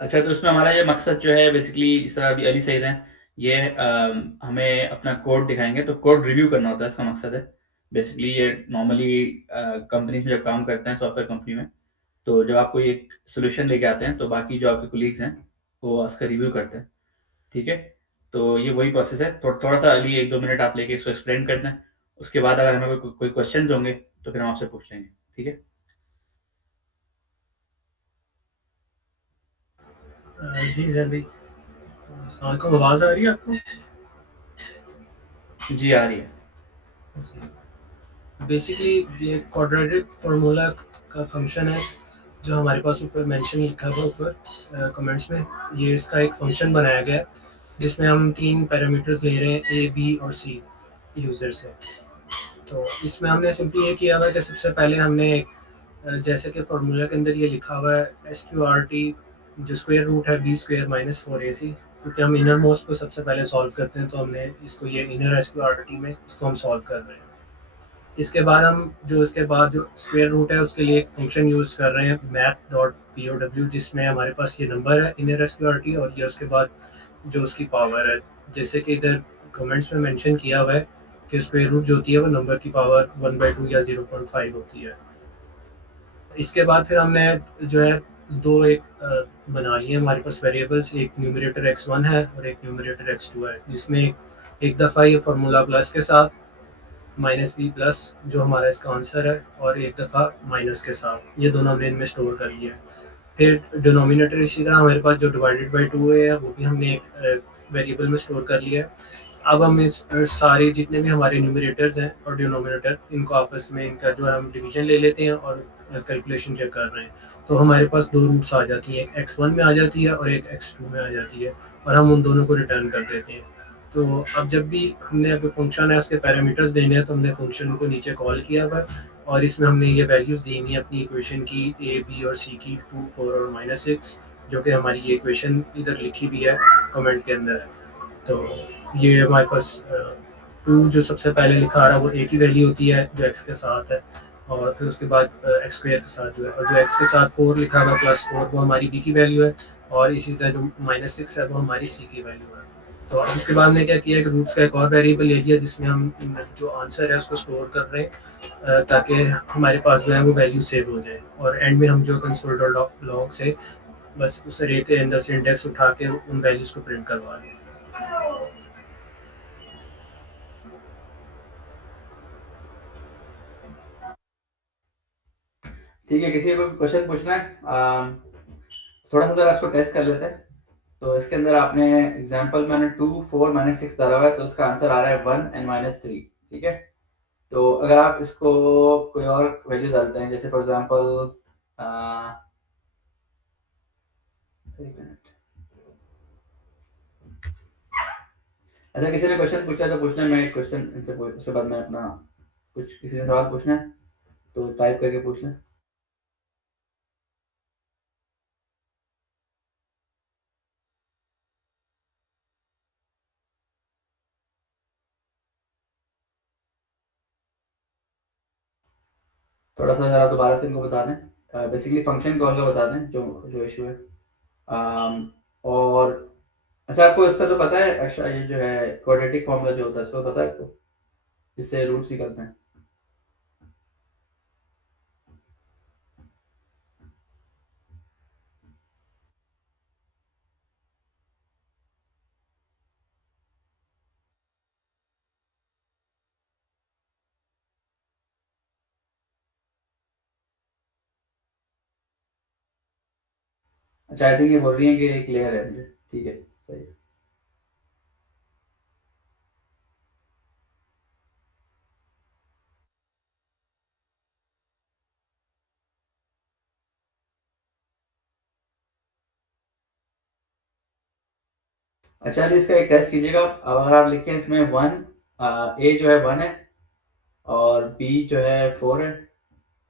अच्छा, तो इसमें हमारा ये मकसद जो है बेसिकली जिस तरह अभी अली सईद हैं, ये हमें अपना कोड दिखाएँगे, तो कोड रिव्यू करना होता है, इसका मकसद है। बेसिकली ये नॉर्मली कंपनीज़ में जब काम करते हैं सॉफ्टवेयर कंपनी में, तो जब आप कोई एक सॉल्यूशन लेके आते हैं, तो बाकी जो आपके कोलीग्स हैं, वो उसका रिव्यू करते हैं, ठीक है? तो ये वही प्रोसेस है। थोड़ा-सा अली 1-2 मिनट आप लेके इसको एक्सप्लेन कर दें, उसके बाद अगर हमें कोई क्वेश्चन्स होंगे, तो फिर हम आपसे पूछ लेंगे, ठीक है? जी जैन भाई, अस्सलाम वालेकुम। आवाज़ आ रही है आपको? जी, आ रही है। जी। बेसिकली ये क्वाड्रेटिक फार्मूला का फंक्शन है जो हमारे पास ऊपर मेंशन लिखा हुआ ऊपर कमेंट्स में। ये इसका एक फंक्शन बनाया गया है जिसमें हम 3 पैरामीटर्स ले रहे हैं, ए, बी और सी यूज़र से। तो इसमें हमने सिंपली ये किया हुआ है कि सबसे पहले हमने जैसे कि फार्मूला के अंदर ये लिखा हुआ है SQRT, जो स्क्वायर रूट है बी स्क्वायर माइनस 4AC। क्योंकि हम इनर मोस्ट को सबसे पहले सॉल्व करते हैं, तो हमने इसको ये इनर SQRT में इसको हम सॉल्व कर रहे हैं। इसके बाद हम जो इसके बाद जो स्क्वायर रूट है उसके लिए एक फंक्शन यूज़ कर रहे हैं, मैथ डॉट POW, जिसमें हमारे पास ये नंबर है इनर SQRT और ये उसके बाद जो उसकी पावर है। जैसे कि इधर कमेंट्स में मेंशन किया हुआ है कि स्क्वायर रूट जो होती है वो नंबर की पावर 1/2 या 0.5 होती है। इसके बाद फिर हमने जो है दो एक बना लिए हमारे पास वेरिएबल्स, एक न्यूमरेटर x1 है और एक न्यूमरेटर x2 है, जिसमें एक दफ़ा ये फार्मूला प्लस के साथ माइनस बी प्लस जो हमारा इसका आंसर है, और एक दफ़ा माइनस के साथ, ये दोनों हमने इनमें स्टोर कर लिया है। फिर डिनोमिनेटर इसी तरह हमारे पास जो डिवाइडेड बाई 2 है वो भी हमने एक वेरिएबल में स्टोर कर लिया है। अब हम इस सारे जितने भी हमारे न्यूमरेटर्स हैं और डिनोमिनेटर, इनको आपस में इनका जो है हम डिवीजन ले लेते हैं और कैलकुलेशन चेक कर रहे हैं। तो हमारे पास दो रूट्स आ जाती हैं, एक x1 में आ जाती है और एक x2 में आ जाती है, और हम उन दोनों को रिटर्न कर देते हैं। तो अब जब भी हमने अब फंक्शन है उसके पैरामीटर्स देने हैं, तो हमने फंक्शन को नीचे कॉल किया हुआ है और इसमें हमने ये वैल्यूज़ दी हुई है अपनी इक्वेशन की, ए बी और सी की, 2 4 और -6, जो कि हमारी ये इक्वेशन इधर लिखी हुई है कमेंट के अंदर। तो ये हमारे पास 2 जो सबसे पहले लिखा आ रहा है वो ए की वैल्यू होती है जो एक्स के साथ है, और फिर उसके बाद एक्स स्क्वायर के साथ जो है, और जो एक्स के साथ 4 लिखा हुआ +4 वो हमारी बी की वैल्यू है, और इसी तरह जो -6 है वो हमारी सी की वैल्यू है। तो अब इसके बाद हमने क्या किया कि रूट्स का एक और वेरिएबल ले लिया जिसमें हम जो आंसर है उसको स्टोर कर रहे हैं, ताकि हमारे पास जो है वो वैल्यू सेव हो जाए, और एंड में हम जो कंसोल डॉट लॉग से बस उस अरे के अंदर से इंडेक्स उठा के उन वैल्यूज़ को प्रिंट करवा लें। ठीक है, किसी को क्वेश्चन पूछना है? थोड़ा-सा ज़रा इसको टेस्ट कर लेते हैं। तो इसके अंदर आपने एग्ज़ाम्पल मैंने 2, 4, -6 डाला हुआ है, तो इसका आंसर आ रहा है 1 एंड -3, ठीक है? तो अगर आप इसको कोई और वैल्यू डालते हैं, जैसे फॉर एग्ज़ाम्पल अ, 1 मिनट। अच्छा, किसी ने क्वेश्चन पूछा तो पूछना, मैं एक क्वेश्चन इनसे पूछ उसके बाद मैं अपना कुछ किसी ने सवाल पूछना है, तो टाइप करके पूछ लें। थोड़ा-सा ज़रा दोबारा से इनको बता दें। बेसिकली फ़ंक्शन कॉल का बता दें जो जो इश्यू है। और अच्छा, आपको इसका तो पता है, अच्छा ये जो है क्वाड्रेटिक फ़ॉर्मूला जो होता है, इसको पता है आपको? जिससे रूट्स निकलते हैं? अच्छा, आई थिंक ये बोल रही हैं कि क्लियर है मुझे। ठीक है, सही है। अच्छा, अली इसका एक टेस्ट कीजिएगा। अब अगर आप लिखें इसमें 1, ए जो है 1 है और बी जो है 4 है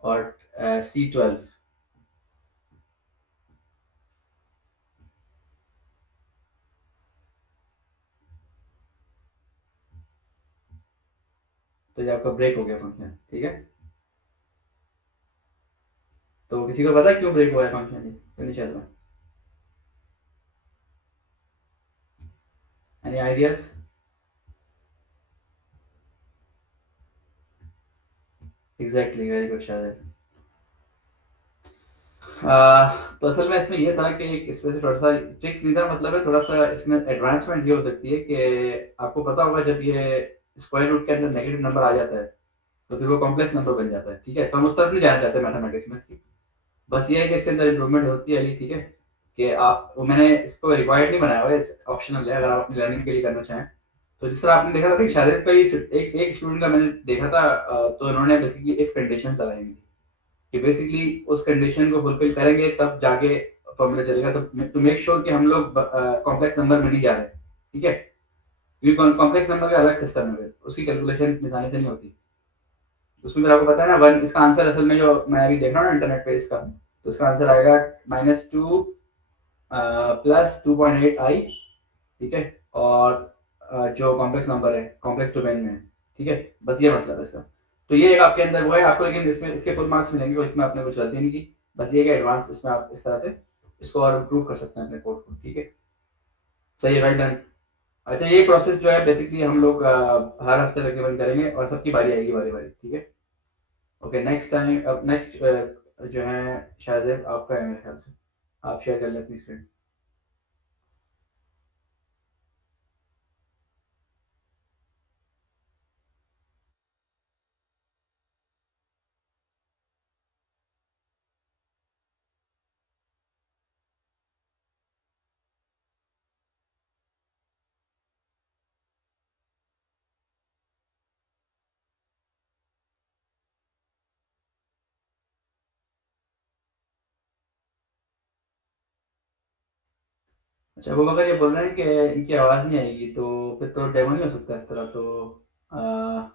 और सी 12। तो ये आपका ब्रेक हो गया फंक्शन, ठीक है? तो किसी को पता है क्यों ब्रेक हुआ है फंक्शन, ये क्यों नहीं चल रहा? Any ideas? Exactly, very good, Shahid. तो असल में इसमें ये था कि इसमें से थोड़ा सा ट्रिक नहीं था, मतलब है थोड़ा सा इसमें एडवांसमेंट ये हो सकती है कि आपको पता होगा जब ये स्क्वायर रूट के अंदर नेगेटिव नंबर आ जाता है तो फिर वो कॉम्प्लेक्स नंबर बन जाता है, ठीक है। तो हम उस तरफ नहीं जाना चाहते मैथमेटिक्स में इसकी। बस ये है कि इसके अंदर इम्प्रूवमेंट होती है अली, ठीक है। कि आप वो मैंने इसको रिक्वायर्ड नहीं बनाया हुआ है, ऑप्शनल है अगर आप अपनी लर्निंग के लिए करना चाहें। तो जिस तरह आपने देखा था कि शायद का ही एक एक स्टूडेंट का मैंने देखा था, तो उन्होंने बेसिकली इफ कंडीशन लगाई थी कि बेसिकली उस कंडीशन को फुलफिल करेंगे तब जाके फॉर्मूला चलेगा। तो टू मेक श्योर कि हम लोग कॉम्प्लेक्स नंबर में नहीं जा रहे, ठीक है। क्योंकि कॉम्प्लेक्स नंबर का अलग सिस्टम है, उसकी कैलकुलेशन निशानी से नहीं होती। उसमें फिर आपको पता है ना वन, इसका आंसर असल में जो मैं अभी देख रहा हूँ ना इंटरनेट पे इसका, तो इसका आंसर आएगा -2 प्लस 2.8 i, ठीक है। और जो कॉम्प्लेक्स नंबर है कॉम्प्लेक्स डोमेन में है, ठीक है। बस ये मतलब है इसका। तो ये एक आपके अंदर वो है आपको, लेकिन इसमें इसके फुल मार्क्स मिलेंगे और इसमें आपने कुछ गलती नहीं की। बस ये कि एडवांस इसमें आप इस तरह से इसको और इम्प्रूव कर सकते हैं अपने कोड को, ठीक है। सही है, वेल डन। अच्छा, ये प्रोसेस जो है बेसिकली हम लोग हर हफ्ते तकरीबन करेंगे और सबकी बारी आएगी बारी बारी, ठीक है। ओके, नेक्स्ट टाइम, अब नेक्स्ट जो है शाहजेब आपका है मेरे ख्याल से, आप शेयर कर लें अपनी स्क्रीन। अच्छा, वो अगर ये बोल रहे हैं कि इनकी आवाज़ नहीं आएगी तो फिर तो डेमो नहीं हो सकता इस तरह, तो अ,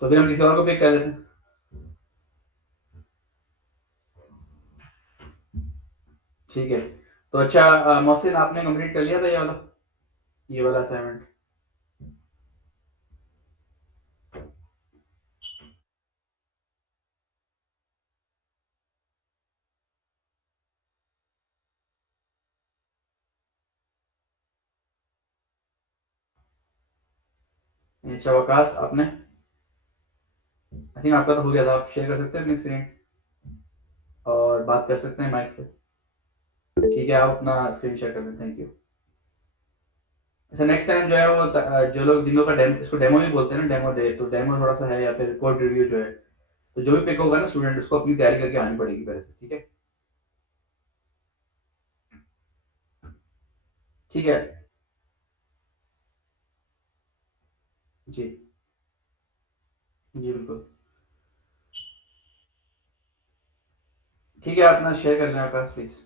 तो फिर हम किसी और को पिक कर लेते हैं। ठीक है। तो अच्छा, मोहसिन आपने कंप्लीट कर लिया था ये वाला असाइनमेंट? अच्छा, वकास आपने? आई थिंक आपका तो हो गया था, आप शेयर कर सकते हैं अपनी स्क्रीन और बात कर सकते हैं माइक पे। ठीक है, आप अपना स्क्रीन शेयर कर दें, थैंक यू। अच्छा, नेक्स्ट टाइम जो है वो जो लोग जिन लोगों का डेमो, इसको डेमो ही बोलते हैं ना, डेमो डे, तो डेमो थोड़ा सा है या फिर कोड रिव्यू जो है, तो जो भी पिक होगा ना स्टूडेंट, उसको अपनी तैयारी करके आनी पड़ेगी पहले से, ठीक है। ठीक है। जी। जी बिल्कुल। ठीक है, आप अपना शेयर कर लें आकाश प्लीज।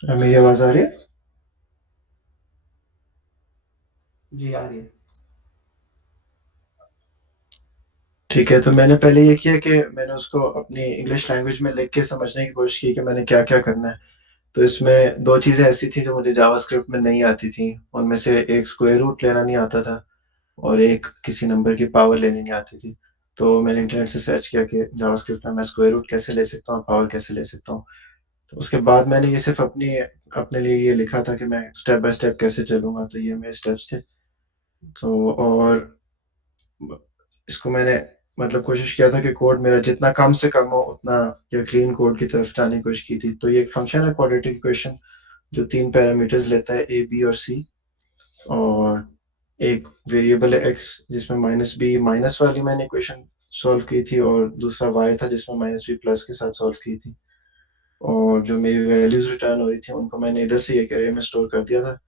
मेरी आवाज़ आ रही है? जी आ रही है। ठीक है, तो मैंने पहले ये किया कि मैंने उसको अपनी इंग्लिश लैंग्वेज में लिख के समझने की कोशिश की कि मैंने क्या-क्या करना है। तो इसमें 2 चीज़ें ऐसी थी जो मुझे जावास्क्रिप्ट में नहीं आती थी। उनमें से एक स्क्वायर रूट लेना नहीं आता था और एक किसी नंबर की पावर लेनी नहीं आती थी। तो मैंने इंटरनेट से सर्च किया कि जावास्क्रिप्ट में मैं स्क्वायर रूट कैसे ले सकता हूँ, पावर कैसे ले सकता हूँ। तो उसके बाद मैंने ये सिर्फ़ अपने लिए ये लिखा था कि मैं स्टेप बाय स्टेप कैसे चलूँगा, तो ये मेरे स्टेप्स थे। तो और इसको मैंने मतलब कोशिश किया था कि कोड मेरा जितना कम से कम हो उतना, या क्लीन कोड की तरफ जाने की कोशिश की थी। तो ये एक फंक्शन है क्वाड्रेटिक इक्वेशन जो 3 पैरामीटर्स लेता है, ए, बी और सी, और एक वेरिएबल है एक्स जिसमें -b माइनस वाली मैंने इक्वेशन सॉल्व की थी और दूसरा y था जिसमें -b प्लस के साथ सॉल्व की थी। और जो मेरी वैल्यूज़ रिटर्न हो रही थी उनको मैंने इधर से एक अरे में स्टोर कर दिया था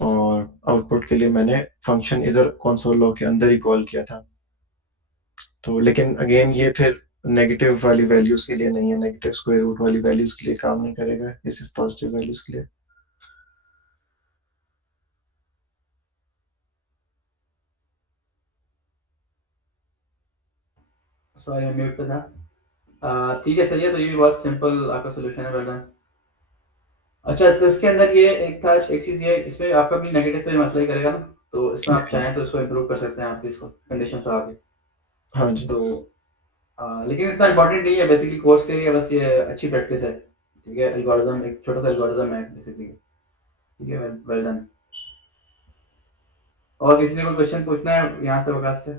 और आउटपुट के लिए मैंने फंक्शन इधर कंसोल लॉग के अंदर ही कॉल किया था। तो लेकिन अगेन ये फिर नेगेटिव वाली वैल्यूज के लिए नहीं है, नेगेटिव स्क्वायर रूट वाली वैल्यूज के लिए काम नहीं करेगा, ये सिर्फ पॉजिटिव वैल्यूज के लिए। सॉरी मैं म्यूट पे था। ठीक है, सही है। तो ये भी बहुत सिंपल आपका सोल्यूशन है, वेल डन। अच्छा, तो इसके अंदर ये एक था, एक चीज़ ये, इसमें आपका भी नेगेटिव तो ये मसला ही करेगा ना, तो इसमें आप चाहें तो इसको इम्प्रूव कर सकते हैं, आप इसको कंडीशन से आगे। हाँ जी। तो लेकिन इतना इम्पोर्टेंट नहीं है बेसिकली कोर्स के लिए, बस ये अच्छी प्रैक्टिस है। ठीक है, एल्गोरिदम एक छोटा सा एल्गोरिदम है बेसिकली। ठीक है, वेल डन। और किसी ने कोई क्वेश्चन पूछना है यहाँ से, वकास से?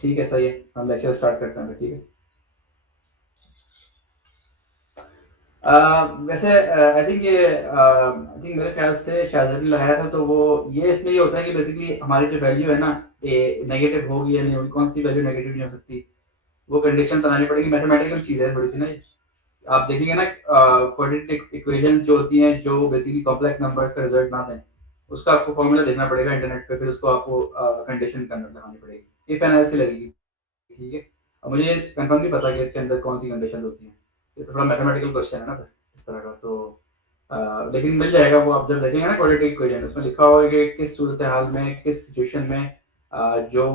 ठीक है, सही है, हम लेक्चर स्टार्ट करते हैं फिर, ठीक है। वैसे आई थिंक ये आई थिंक मेरे ख्याल से शाहजहां ने लगाया था, तो वो ये इसमें ये होता है कि बेसिकली हमारी जो वैल्यू है ना, ये नेगेटिव होगी या नहीं होगी, कौन सी वैल्यू नेगेटिव नहीं हो सकती, वो कंडीशन बनानी पड़ेगी। मैथमेटिकल चीज़ है थोड़ी सी ना ये। आप देखेंगे ना, क्वाड्रेटिक इक्वेशंस जो होती हैं, जो बेसिकली कॉम्प्लेक्स नंबर्स का रिजल्ट ना दें, उसका आपको फॉर्मूला देखना पड़ेगा इंटरनेट पे, फिर उसको आपको कंडीशन करना लगानी पड़ेगी, इफ एंड एल्स लगेगी। ठीक है, अब मुझे कंफर्म नहीं पता कि इसके अंदर कौन सी कंडीशन होती हैं, ये तो थोड़ा मैथमेटिकल क्वेश्चन है ना फिर इस तरह का। तो लेकिन मिल जाएगा वो, आप जब देखेंगे ना क्वाड्रेटिक इक्वेशन, उसमें लिखा होगा कि किस सूरत हाल में, किस सिचुएशन में जो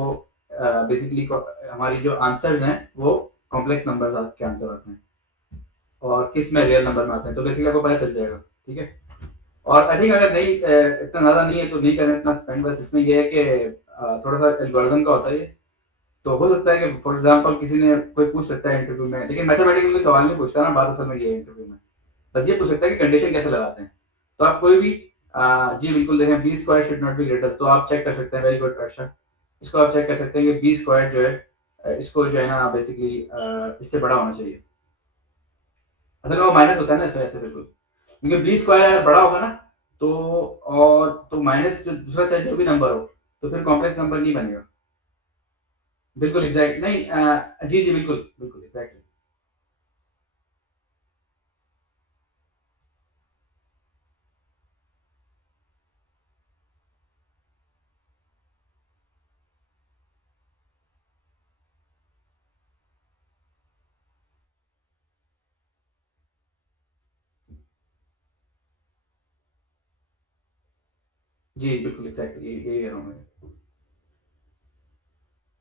बेसिकली हमारी जो आंसर्स हैं वो कॉम्प्लेक्स नंबर्स के आंसर आते हैं, और किस में रियल नंबर में आते हैं, तो बेसिकली आपको पता चल जाएगा। ठीक है, और आई थिंक अगर नहीं इतना ज़्यादा नहीं है तो नहीं करें इतना स्पेंड, बस इसमें ये है कि थोड़ा सा एल्गोरिदम का होता है ये। तो हो सकता है कि फॉर एग्जांपल किसी ने कोई पूछ सकता है इंटरव्यू में, लेकिन मैथमेटिकल कोई सवाल नहीं पूछता ना, बात असल में ये है इंटरव्यू में, बस ये पूछ सकता है कि कंडीशन कैसे लगाते हैं। तो आप कोई भी जी बिल्कुल देखें, B square should not be greater, तो आप चेक कर सकते हैं, वेरी गुड अच्छा, इसको आप चेक कर सकते हैं कि बी स्क्वायर जो है इसको जो है ना बेसिकली इससे बड़ा होना चाहिए। असल में वो माइनस होता है ना इसमें, ऐसे बिल्कुल, क्योंकि बी स्क्वायर बड़ा होगा ना, तो और तो माइनस जो दूसरा चाहे जो भी नंबर हो, तो फिर कॉम्प्लेक्स नंबर नहीं बनेगा। बिल्कुल एग्जैक्ट नहीं, जी जी बिल्कुल बिल्कुल एग्जैक्टली। जी बिल्कुल एग्जैक्टली, यही कह रहा हूँ मैं,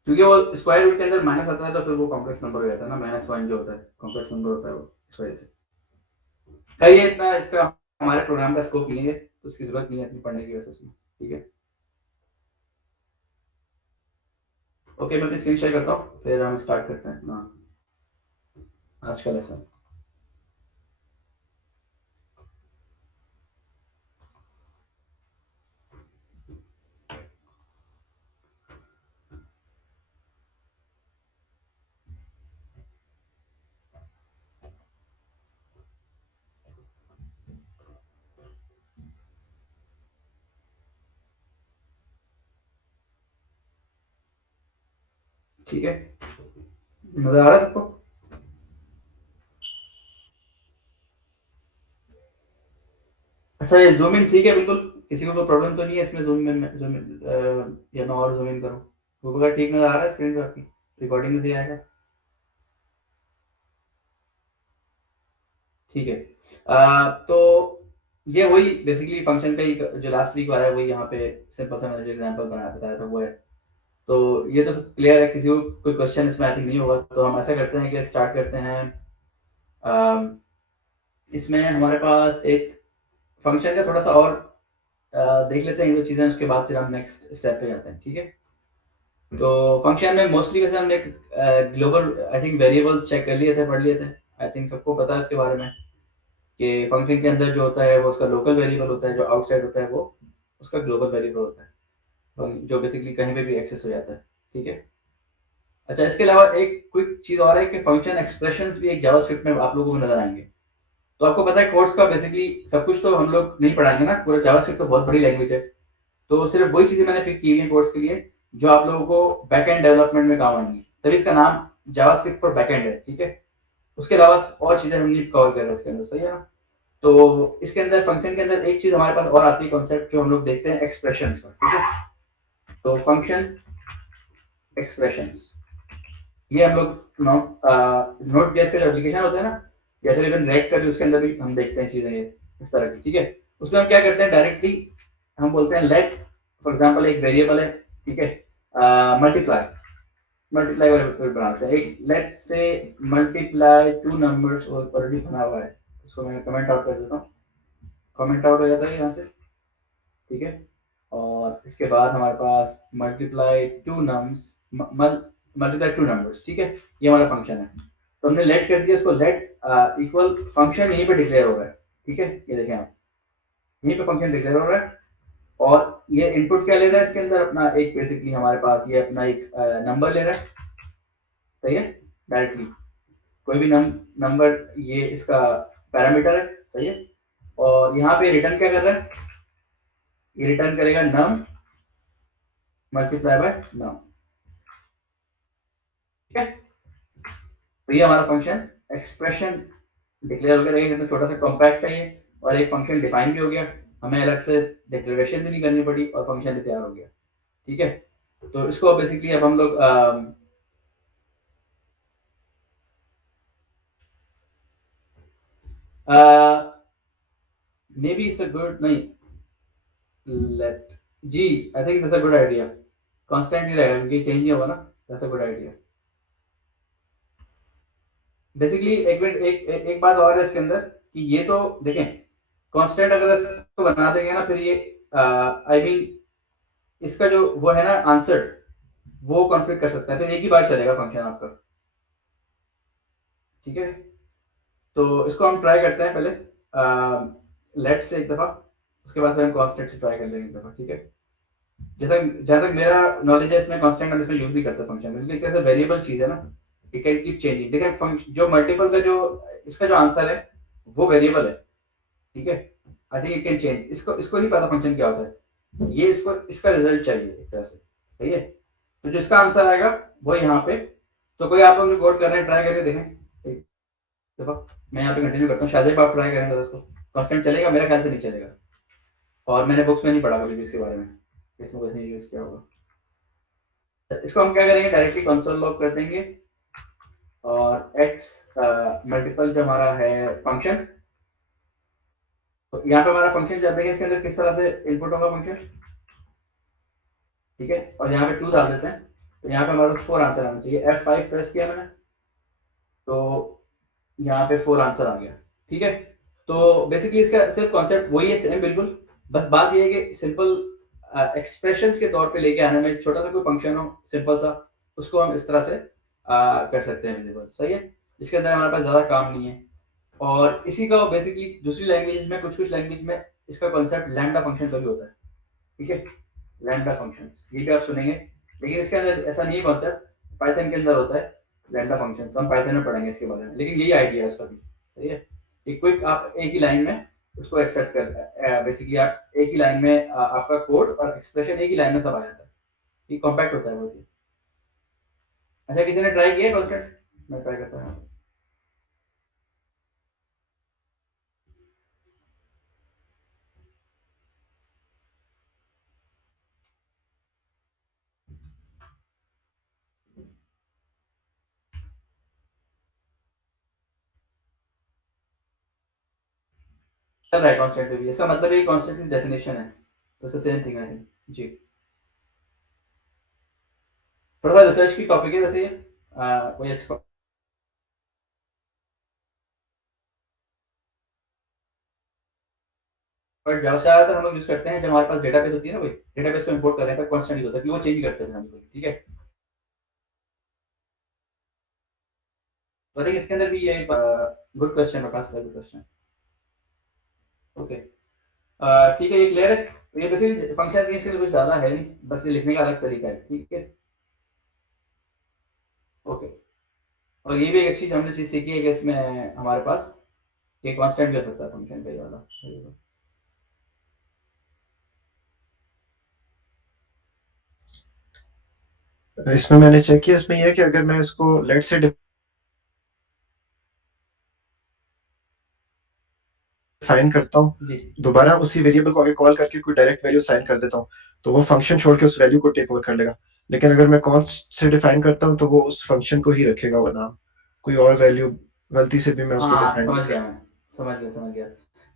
क्योंकि वो स्क्वायर रूट के अंदर माइनस आता है, तो फिर वो कॉम्प्लेक्स नंबर हो जाता है ना, -1 जो होता है कॉम्प्लेक्स नंबर होता है वो, इस वजह से। खैर ये इतना इसका हमारे प्रोग्राम का स्कोप नहीं है, तो उसकी जरूरत नहीं है अपनी पढ़ने की वजह से। ठीक है, ओके, मैं अपनी स्क्रीन शेयर करता हूँ, फिर हम स्टार्ट करते हैं अपना आज का लेसन। ठीक है, नजर आ रहा है सबको? अच्छा, ये जूम इन ठीक है बिल्कुल, किसी को कोई प्रॉब्लम तो नहीं है इसमें, जूम इन जूम या मैं और जूम इन करूँ? वो बगैर ठीक नजर आ रहा है स्क्रीन पे आपकी, रिकॉर्डिंग में से आएगा? ठीक है, तो ये वही बेसिकली फंक्शन का ही जो लास्ट वीक वाला है, वही यहाँ पे सिंपल सा मैंने जो एग्जांपल बनाया बताया था वो है। तो ये तो सब क्लियर है, किसी को कोई क्वेश्चन इसमें आई थिंक नहीं होगा, तो हम ऐसा करते हैं कि स्टार्ट करते हैं। अम, इसमें हमारे पास एक फंक्शन का थोड़ा सा और देख लेते हैं ये जो चीज़ें, उसके बाद फिर हम नेक्स्ट स्टेप पे जाते हैं। ठीक है, तो फंक्शन में मोस्टली वैसे हमने global I think variables check कर लिए थे, पढ़ लिए थे, आई थिंक सबको पता है उसके बारे में, कि फंक्शन के अंदर जो होता है वो उसका लोकल वेरिएबल होता है, जो आउटसाइड होता है वो उसका ग्लोबल वेरिएबल होता है, जो बेसिकली कहीं पे भी एक्सेस हो जाता है। ठीक है, अच्छा, इसके अलावा एक क्विक चीज़ और है कि फंक्शन एक्सप्रेशंस भी एक जावास्क्रिप्ट में आप लोगों को नजर आएंगे। तो आपको पता है कोर्स का बेसिकली सब कुछ तो हम लोग नहीं पढ़ाएंगे ना, पूरा जावास्क्रिप्ट तो बहुत बड़ी लैंग्वेज है, तो सिर्फ वही चीज़ें मैंने पिक की हुई है कोर्स के लिए जो आप लोगों को बैक एंड डेवलपमेंट में काम आएंगी, तभी इसका नाम जावास्क्रिप्ट फॉर बैक एंड है। ठीक है, उसके अलावा और चीज़ें हम नहीं कवर कर रहे हैं इसके अंदर, सही है ना? तो इसके अंदर फंक्शन के अंदर एक चीज हमारे पास और आती है कॉन्सेप्ट जो हम लोग देखते हैं एक्सप्रेशंस का, ठीक है। तो फंक्शन एक्सप्रेशंस ये हम लोग नोट जेएस का जो एप्लीकेशन होता है ना, या फिर इवन रेड का भी, उसके अंदर भी हम देखते हैं चीजें इस तरह की, ठीक है। उसमें हम क्या करते हैं डायरेक्टली हम बोलते हैं लेट, फॉर एग्जांपल एक वेरिएबल है, ठीक है, मल्टीप्लाई मल्टीप्लाई बनाते हैं एक, लेट से मल्टीप्लाई टू नंबर्स ऑलरेडी बना हुआ है, उसको मैं कमेंट आउट कर देता हूँ, कमेंट आउट हो जाता है यहाँ से, ठीक है। और इसके बाद हमारे पास multiply two nums multiply two numbers, ठीक है, ये हमारा फंक्शन है। तो हमने लेट कर दिया इसको, लेट इक्वल फंक्शन यहीं पे डिक्लेयर हो रहा है, ठीक है, ये देखें आप, यहीं पे फंक्शन डिक्लेयर हो रहा है। और ये इनपुट क्या ले रहा है इसके अंदर, अपना एक बेसिकली हमारे पास ये अपना एक नंबर ले रहा है, सही है, डायरेक्टली कोई भी नंबर, ये इसका पैरामीटर है, सही है। और यहाँ पे रिटर्न क्या कर रहा है, ये रिटर्न करेगा नम मल्टीप्लाई बाय नम, ठीक है। तो ये हमारा फंक्शन एक्सप्रेशन डिक्लेयर हो गया, देखिए कितना छोटा सा कॉम्पैक्ट है ये, और एक फंक्शन डिफाइन भी हो गया, हमें अलग से डिक्लेरेशन भी नहीं करनी पड़ी और फंक्शन भी तैयार हो गया, ठीक है। तो इसको बेसिकली अब हम लोग maybe it's a good, नहीं, लेट जी, I think that's a good idea, constant नहीं रहेगा क्योंकि चेंज नहीं होगा ना, that's a good idea. Basically एक मिनट, एक बात और है इसके अंदर कि ये तो देखें कांस्टेंट अगर इसको बना देंगे ना, फिर ये आई मीन इसका जो वो है ना आंसर, वो कॉन्फ़िगर कर सकता है, फिर एक ही बार चलेगा फंक्शन आपका, ठीक है। तो इसको हम ट्राई करते हैं पहले लेट से एक दफ़ा, उसके बाद फिर हम कांस्टेंट से ट्राई कर लेंगे एक दफ़ा, ठीक है। जहाँ तक मेरा नॉलेज है इसमें कांस्टेंट हम इसमें यूज नहीं करते फंक्शन में, क्योंकि कैसे वेरिएबल चीज़ है ना, इट कैन कीप चेंजिंग। देखिए फंक्शन जो मल्टीपल का जो इसका जो आंसर है वो वेरिएबल है, ठीक है। आई थिंक इट कैन चेंज, इसको इसको नहीं पता फंक्शन क्या होता है, ये इसको इसका रिजल्ट चाहिए एक तरह से, सही है। तो जो इसका आंसर आएगा वो यहाँ पे, तो कोई आप लोग जो कोड कर रहे हैं ट्राई करके देखें एक दफा, मैं यहाँ पे कंटिन्यू करता हूँ, शायद आप ट्राई करेंगे दोस्तों, कांस्टेंट चलेगा, मेरा ख्याल से नहीं चलेगा, और मैंने बुक्स में नहीं पढ़ा कभी भी इसके बारे में, इसमें कैसे यूज किया होगा। इसको हम क्या करेंगे डायरेक्टली कंसोल लॉग कर देंगे, और एक्स मल्टीपल जो हमारा है फंक्शन, तो यहाँ पे हमारा फंक्शन जब देखें इसके अंदर किस तरह से इनपुट होगा फंक्शन, ठीक है। और यहाँ पे 2 डाल देते हैं, तो यहाँ पे हमारे पास 4 आंसर आना चाहिए, F5 प्रेस किया मैंने, तो यहाँ पे 4 आंसर आ गया, ठीक है। तो बेसिकली इसका सिर्फ कॉन्सेप्ट वही है सेम बिल्कुल, बस बात ये है कि सिंपल एक्सप्रेशंस के तौर पे लेके आने में, छोटा सा कोई फंक्शन हो सिंपल सा, उसको हम इस तरह से कर सकते हैं विजिबल, सही है। इसके अंदर हमारे पास ज़्यादा काम नहीं है। और इसी का बेसिकली दूसरी लैंग्वेज में, कुछ कुछ लैंग्वेज में इसका कॉन्सेप्ट लैम्डा फंक्शन का भी होता है, ठीक है, लैम्डा फंक्शन, ये भी आप सुनेंगे, लेकिन इसके अंदर ऐसा नहीं है कॉन्सेप्ट, पाइथन के अंदर होता है लैम्डा फंक्शन, हम पाइथन में पढ़ेंगे इसके बारे में, लेकिन यही आइडिया है उसका भी, सही है। एक क्विक आप एक ही लाइन में उसको एक्सेप्ट कर, बेसिकली आप एक ही लाइन में आपका कोड और एक्सप्रेशन एक ही लाइन में सब आ जाता है, ये कॉम्पैक्ट होता है बहुत ही। अच्छा किसी ने ट्राई किया कॉन्सेप्ट, मैं ट्राई करता हूँ। चल रहा है कॉन्सेप्ट भी, इसका मतलब ये कॉन्सेप्ट की डेफिनेशन है, तो इससे सेम थिंग आई थिंक जी। थोड़ा सा रिसर्च की टॉपिक है वैसे ये, कोई एक्सपर्ट जावास्क्रिप्ट हम लोग यूज करते हैं जब हमारे पास डेटाबेस होती है ना, कोई डेटाबेस को इंपोर्ट कर रहे हैं तो कांस्टेंट यूज होता है कि वो चेंज करते हैं हम लोग, ठीक है। तो आई थिंक इसके अंदर भी ये गुड क्वेश्चन, प्रकाश गुड क्वेश्चन, ओके, ठीक है, ये क्लियर है। तो ये बेसिकली फंक्शन इसके कुछ ज़्यादा है नहीं, बस ये लिखने का अलग तरीका है, ठीक है, ओके। और ये भी एक अच्छी हमने चीज़ सीखी है कि इसमें हमारे पास ये कांस्टेंट भी हो सकता है फंक्शन का, ये वाला। इसमें मैंने चेक किया, इसमें ये है कि अगर मैं इसको लेट से डिफाइन करता हूँ, जी दोबारा उसी वेरिएबल को आगे कॉल करके कोई डायरेक्ट वैल्यू साइन कर देता हूँ, तो वो फंक्शन छोड़ के उस वैल्यू को टेक ओवर कर लेगा। लेकिन अगर मैं कॉन्स्ट से डिफाइन करता हूँ तो वो उस फंक्शन को ही रखेगा वो नाम, कोई और वैल्यू गलती से भी मैं उसको हाँ, डिफाइन नहीं समझ गया करता। मैं, समझ गया।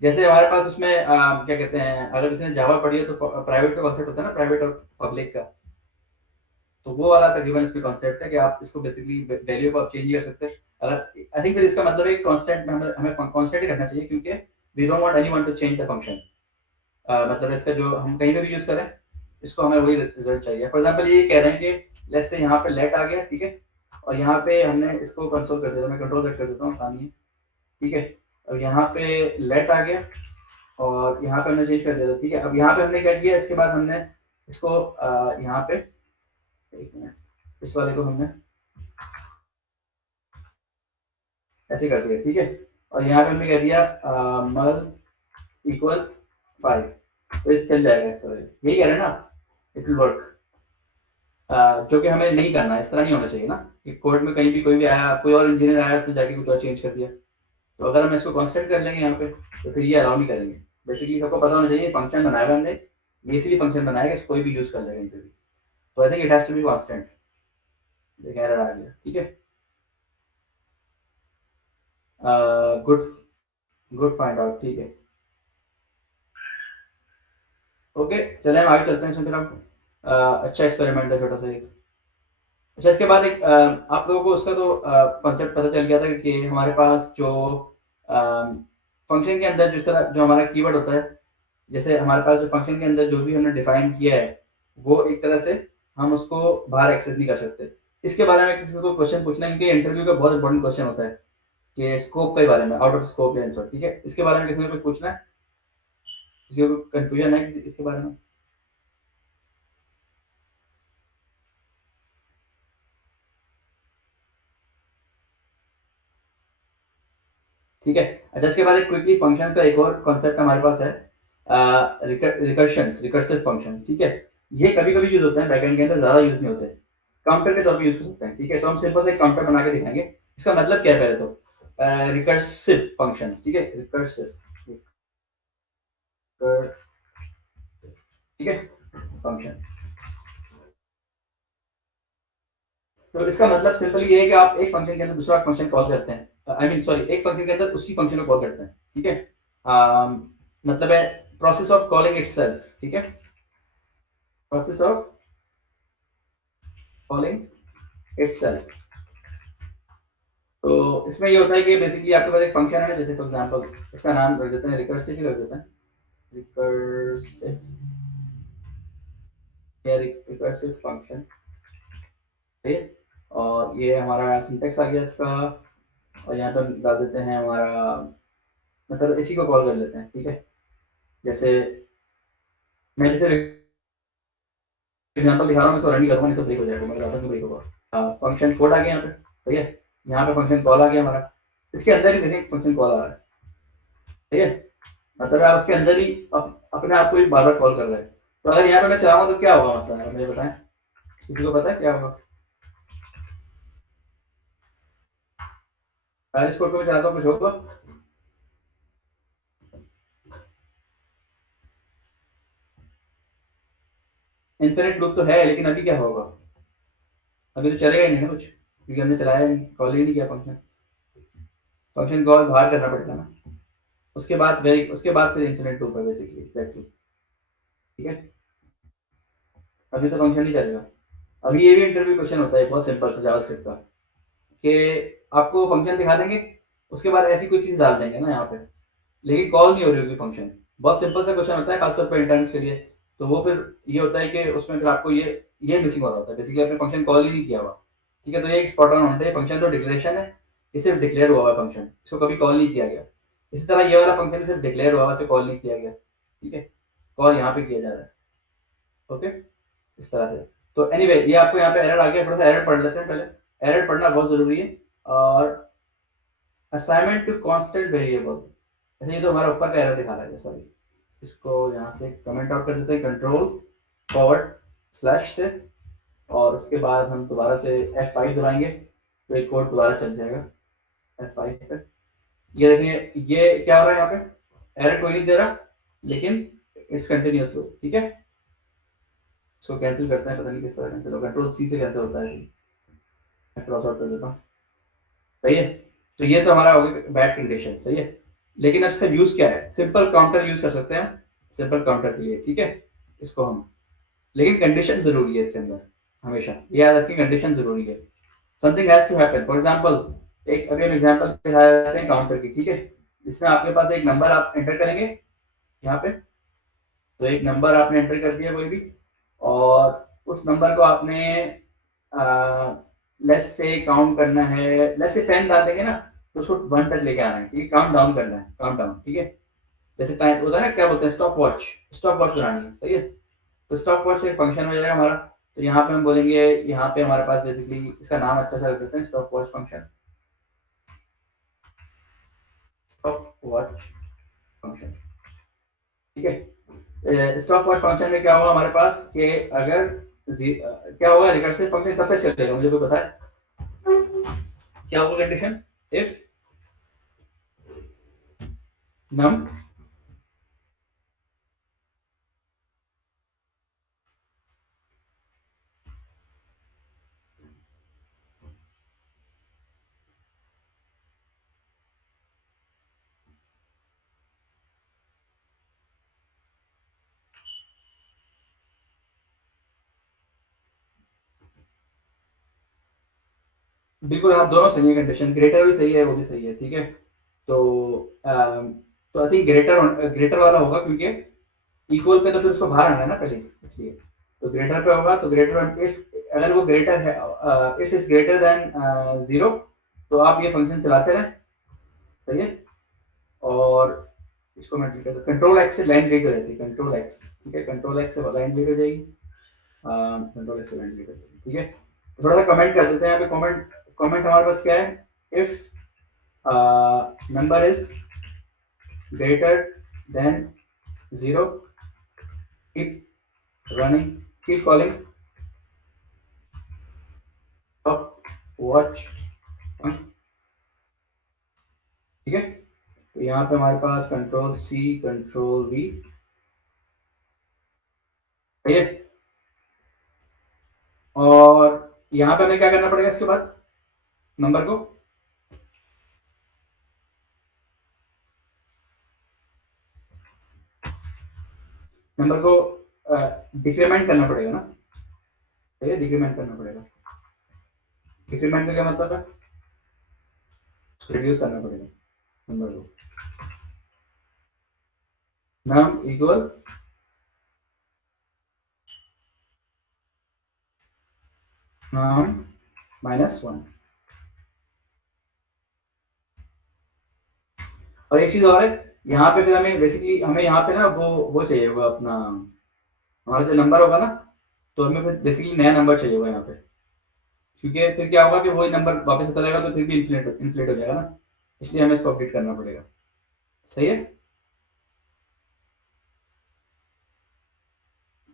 जैसे हमारे पास उसमें क्या कहते हैं, अगर किसी ने जावा पढ़ी है तो प्राइवेट का कॉन्सेप्ट होता है ना, प्राइवेट और पब्लिक का। तो वो वाला तकरीबन इसमें कॉन्सेप्ट है कि आप इसको बेसिकली वैल्यू को आप चेंज कर सकते हैं। अगर आई थिंक फिर इसका मतलब है कि कांस्टेंट में हमें हमें कांस्टेंट ही रखना चाहिए, क्योंकि we don't want anyone to change the function. मतलब इसका जो हम कहीं पे भी यूज करें, इसको हमें वही रिजल्ट चाहिए। फॉर एग्जांपल ये कह रहे हैं कि लेट्स से यहाँ पे लेट आ गया, ठीक है, और यहाँ पे हमने इसको कंसोल कर दिया, मैं कंट्रोल सेट कर देता हूँ, आसानी है, ठीक है। अब यहाँ पे लेट आ गया और यहाँ पे हमने चेंज कर दिया, ठीक है। अब यहाँ पे हमने क्या किया, इसके बाद हमने इसको यहाँ पे, एक मिनट, इस वाले को हमने ऐसे कर दिया, ठीक है। और यहाँ पे हमने कह दिया मल इक्वल 5, तो ये चल जाएगा इस तरह, यही कह रहे हैं ना, इट विल वर्क। जो कि हमें नहीं करना है, इस तरह नहीं होना चाहिए ना कि कोड में कहीं भी कोई भी आया, कोई और इंजीनियर आया, उसने जाके कुछ और चेंज कर दिया। तो अगर हम इसको कांस्टेंट कर लेंगे यहाँ पे, तो फिर ये अलाउ नहीं करेंगे। बेसिकली सबको पता होना चाहिए फंक्शन बनाया हुआ हमने, ये इसीलिए फंक्शन बनाया है कि कोई भी यूज कर लेगा इंटरव्यू। तो I think it has to be constant. देखिए एरर आ गया, ठीक है। गुड गुड फाइंड आउट, ठीक है। ओके, चले हम आगे चलते हैं इसमें फिर हम। अच्छा एक्सपेरिमेंट है छोटा सा एक। अच्छा, इसके बाद एक आप लोगों को उसका तो कॉन्सेप्ट पता चल गया था कि हमारे पास जो फंक्शन के अंदर जिस तरह जो हमारा कीवर्ड होता है, जैसे हमारे पास जो फंक्शन के अंदर जो भी हमने डिफाइन किया है, वो एक तरह से हम उसको बाहर एक्सेस नहीं कर सकते। इसके बारे में किसी को क्वेश्चन पूछना है, क्योंकि इंटरव्यू का बहुत इंपॉर्टेंट क्वेश्चन होता है कि स्कोप के बारे में, आउट ऑफ स्कोप या आंसर, ठीक है। इसके बारे में किसी ने कुछ पूछना है, किसी को कंफ्यूजन है इसके बारे में? ठीक है। अच्छा, इसके बाद एक क्विकली फंक्शंस का एक और कॉन्सेप्ट हमारे पास है, रिकर्सिव फंक्शंस, ठीक है। ये कभी कभी यूज होते हैं बैकएंड के अंदर, ज्यादा यूज नहीं होते, काउंटर के तौर पे यूज कर सकते हैं, ठीक है। तो हम सिंपल से एक काउंटर बना के दिखाएंगे। इसका मतलब क्या है, पहले तो रिकर्सिव फंक्शंस, ठीक है, रिकर्सिव, ठीक है, फंक्शन। तो इसका मतलब सिंपली ये है कि आप एक फंक्शन के अंदर दूसरा फंक्शन कॉल करते हैं, आई मीन सॉरी, एक फंक्शन के अंदर उसी फंक्शन को कॉल करते हैं, ठीक है। मतलब है प्रोसेस ऑफ कॉलिंग इटसेल्फ, ठीक है, प्रोसेस ऑफ कॉलिंग इटसेल्फ। तो इसमें ये होता है कि बेसिकली आपके पास एक फंक्शन है, जैसे फॉर एग्जांपल इसका नाम रख देते हैं रिकर्सिव ही रख देते हैं, रिकर्सिव या रिकर्सिव फंक्शन, ठीक है। और ये हमारा सिंटेक्स आ गया इसका, और यहाँ पर डाल देते हैं हमारा, मतलब इसी को कॉल कर लेते हैं, ठीक है। जैसे मैं जैसे एग्जांपल दिखा रहा हूँ, इसको रन करूँगा, नहीं तो ब्रेक हो जाएगा, मैं बताता हूँ ब्रेक होगा। फंक्शन कोड आ गया यहाँ पे, ठीक है। यहाँ पे फंक्शन कॉल आ गया हमारा, इसके अंदर ही देखें फंक्शन कॉल आ रहा है, ठीक है। मतलब आप उसके अंदर ही अपने आप को ही बार बार कॉल कर रहे हैं। तो अगर यहाँ पे मैं चाहूँ तो क्या होगा, मतलब मुझे बताएं, किसी को पता है क्या होगा? अगर इस कोड को मैं चाहता हूँ कुछ होगा, इन्फिनिट लूप तो है, लेकिन अभी क्या होगा? अभी तो चलेगा ही नहीं ना कुछ, क्योंकि हमने चलाया नहीं, कॉल ही नहीं किया फंक्शन। फंक्शन कॉल बाहर करना पड़ेगा ना, उसके बाद फिर इन्फिनिट लूप है बेसिकली, एग्जैक्टली, ठीक है। अभी तो फंक्शन नहीं चलेगा। अभी ये भी इंटरव्यू क्वेश्चन होता है बहुत सिंपल सा जावास्क्रिप्ट का, कि आपको फंक्शन दिखा देंगे, उसके बाद ऐसी कोई चीज डाल देंगे ना यहाँ पे, लेकिन कॉल नहीं हो रही होगी फंक्शन। बहुत सिंपल सा क्वेश्चन होता है, खासतौर पर इंटर्न्स के लिए। तो वो फिर ये होता है कि उसमें फिर आपको ये मिसिंग हो रहा होता है, बेसिकली आपने फंक्शन कॉल ही नहीं किया हुआ, ठीक है। तो ये एक स्पॉट ऑन होता है, फंक्शन तो डिक्लेरेशन है, ये सिर्फ डिक्लेयर हुआ हुआ फंक्शन, इसको कभी कॉल नहीं किया गया। इसी तरह ये वाला फंक्शन सिर्फ डिक्लेयर हुआ हुआ, इसे कॉल नहीं किया गया, ठीक है। कॉल यहाँ पे किया जा रहा है, ओके, इस तरह से। तो एनीवे ये आपको यहाँ पे एरर आ गया, थोड़ा सा एरर पढ़ लेते हैं पहले। एरर पढ़ना बहुत जरूरी है। और असाइनमेंट टू कांस्टेंट वेरिएबल, अच्छा ये तो हमारा ऊपर का एरर दिखा रहा है, सॉरी, इसको यहाँ से कमेंट आउट कर देते हैं, कंट्रोल फॉरवर्ड स्लैश से, और उसके बाद हम दोबारा से F5 दबाएंगे, तो एक कोड दोबारा चल जाएगा F5 पे। ये देखिए ये क्या हो रहा है यहाँ पे, एरर कोई नहीं दे रहा, लेकिन इट्स कंटिन्यूअस लूप, ठीक है। इसको कैंसिल करते हैं, पता नहीं किस तरह कैंसिल होगा, कंट्रोल सी से कैंसिल होता है, मैं क्रॉस आउट कर देता हूँ, सही है। तो ये तो हमारा हो गया बैड कंडीशन, सही है। लेकिन अब इसका यूज क्या है, सिंपल काउंटर यूज कर सकते हैं सिंपल काउंटर के लिए, ठीक है। इसको हम, लेकिन कंडीशन जरूरी है इसके अंदर, हमेशा ये याद रखिए, कंडीशन जरूरी है। Something has to happen, for example एक अभी हम एग्जांपल दिखाते हैं काउंटर की, ठीक है। इसमें आपके पास एक नंबर आप एंटर करेंगे यहाँ पे, तो एक नंबर आपने एंटर कर दिया कोई भी, और उस नंबर को आपने लेस से काउंट करना है, लेस से 10 डाल देंगे ना, तो उसको 1 तक लेके आना है, ठीक है, काउंट डाउन करना है, काउंट डाउन, ठीक है। जैसे टाइम होता है ना, क्या बोलते हैं, स्टॉप वॉच बनानी है, सही है। तो स्टॉप वॉच एक फंक्शन हो जाएगा हमारा। तो यहाँ पे हम बोलेंगे, यहाँ पे हमारे पास बेसिकली इसका नाम अच्छा सा रख देते हैं, stop watch function, stop watch function, ठीक है। स्टॉप वॉच फंक्शन में क्या होगा हमारे पास कि अगर क्या होगा, रिकर्सिव फंक्शन कब तक चलेगा, मुझे कोई पता है क्या होगा कंडीशन, इफ नम बिल्कुल, हाँ दोनों सही है कंडीशन, ग्रेटर भी सही है, वो भी सही है, ठीक है। तो तो आई थिंक ग्रेटर ग्रेटर वाला होगा, क्योंकि इक्वल पे तो फिर उसको बाहर आना है ना पहले, इसलिए तो ग्रेटर पे होगा। तो ग्रेटर इफ, अगर वो ग्रेटर है, इफ इज ग्रेटर देन 0, तो आप ये फंक्शन चलाते रहें, सही है। और इसको मैं कंट्रोल एक्स से लाइन रीड हो जाती है, कंट्रोल एक्स, ठीक है, कंट्रोल एक्स से लाइन रीड हो जाएगी, कंट्रोल एक्स से लाइन रीड हो जाएगी, ठीक है। तो थोड़ा सा कमेंट कर देते हैं यहाँ पे, कमेंट कमेंट हमारे पास क्या है, if number is greater than 0, keep running, keep calling stop watch, ठीक है। तो यहाँ पे हमारे पास कंट्रोल सी कंट्रोल वी, ठीक है। और यहाँ पे हमें क्या करना पड़ेगा इसके बाद, नंबर को डिक्रीमेंट करना पड़ेगा ना, ठीक है, डिक्रीमेंट करना पड़ेगा। डिक्रीमेंट का क्या मतलब है, रिड्यूस करना पड़ेगा नंबर को, नम इक्वल नम -1। और एक चीज और है, यहाँ पे फिर हमें बेसिकली हमें यहाँ पे ना वो चाहिए होगा अपना, हमारा जो नंबर होगा ना, तो हमें फिर बेसिकली नया नंबर चाहिए होगा यहाँ पे, क्योंकि फिर क्या होगा कि वही नंबर वापस आता रहेगा, तो फिर भी इन्फ्लेट इन्फ्लेट हो जाएगा ना, इसलिए हमें इसको अपडेट करना पड़ेगा, सही है।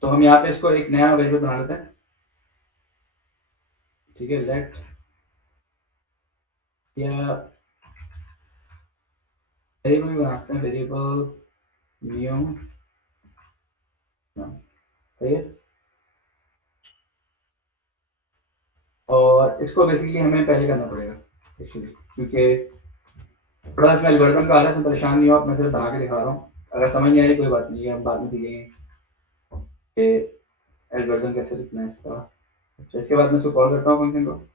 तो हम यहाँ पे इसको एक नया वेरिएबल बना लेते हैं, ठीक है, लेट या वेरिएबल बनाते हैं, वेरिएबल न्यू, सही है। और इसको बेसिकली हमें पहले करना पड़ेगा एक्चुअली, क्योंकि थोड़ा इसमें एल्गोरिथम का आ रहा है, तो परेशान नहीं हो आप, मैं सिर्फ बना के दिखा रहा हूँ, अगर समझ नहीं आ रही कोई बात नहीं है, हम बाद में सीखेंगे कि एल्गोरिथम कैसे लिखना है इसका। अच्छा, इसके बाद मैं इसको कॉल करता हूँ फंक्शन को,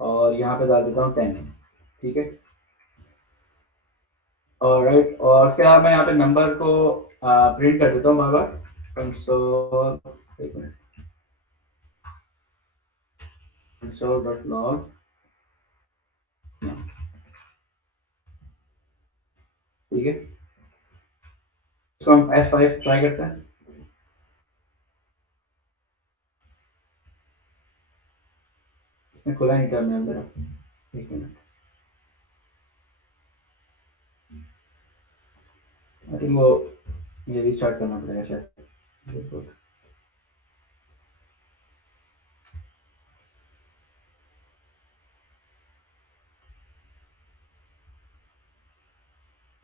और यहाँ पे डाल देता हूँ 10, ठीक है। और राइट, और उसके अलावा मैं यहाँ पे नंबर को प्रिंट कर देता हूँ बार बार, कंसोल, एक मिनट, कंसोल डॉट लॉग, ठीक है। इसको हम F5 ट्राई करते हैं, इसने खुला नहीं टर्मिनल मेरा, एक मिनट, आई थिंक वो मुझे रिस्टार्ट करना पड़ेगा शायद,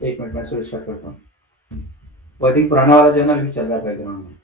एक मिनट मैं इसको रिस्टार्ट करता हूँ। वो आई थिंक पुराना वाला जो है ना अभी चल रहा है बैकग्राउंड में।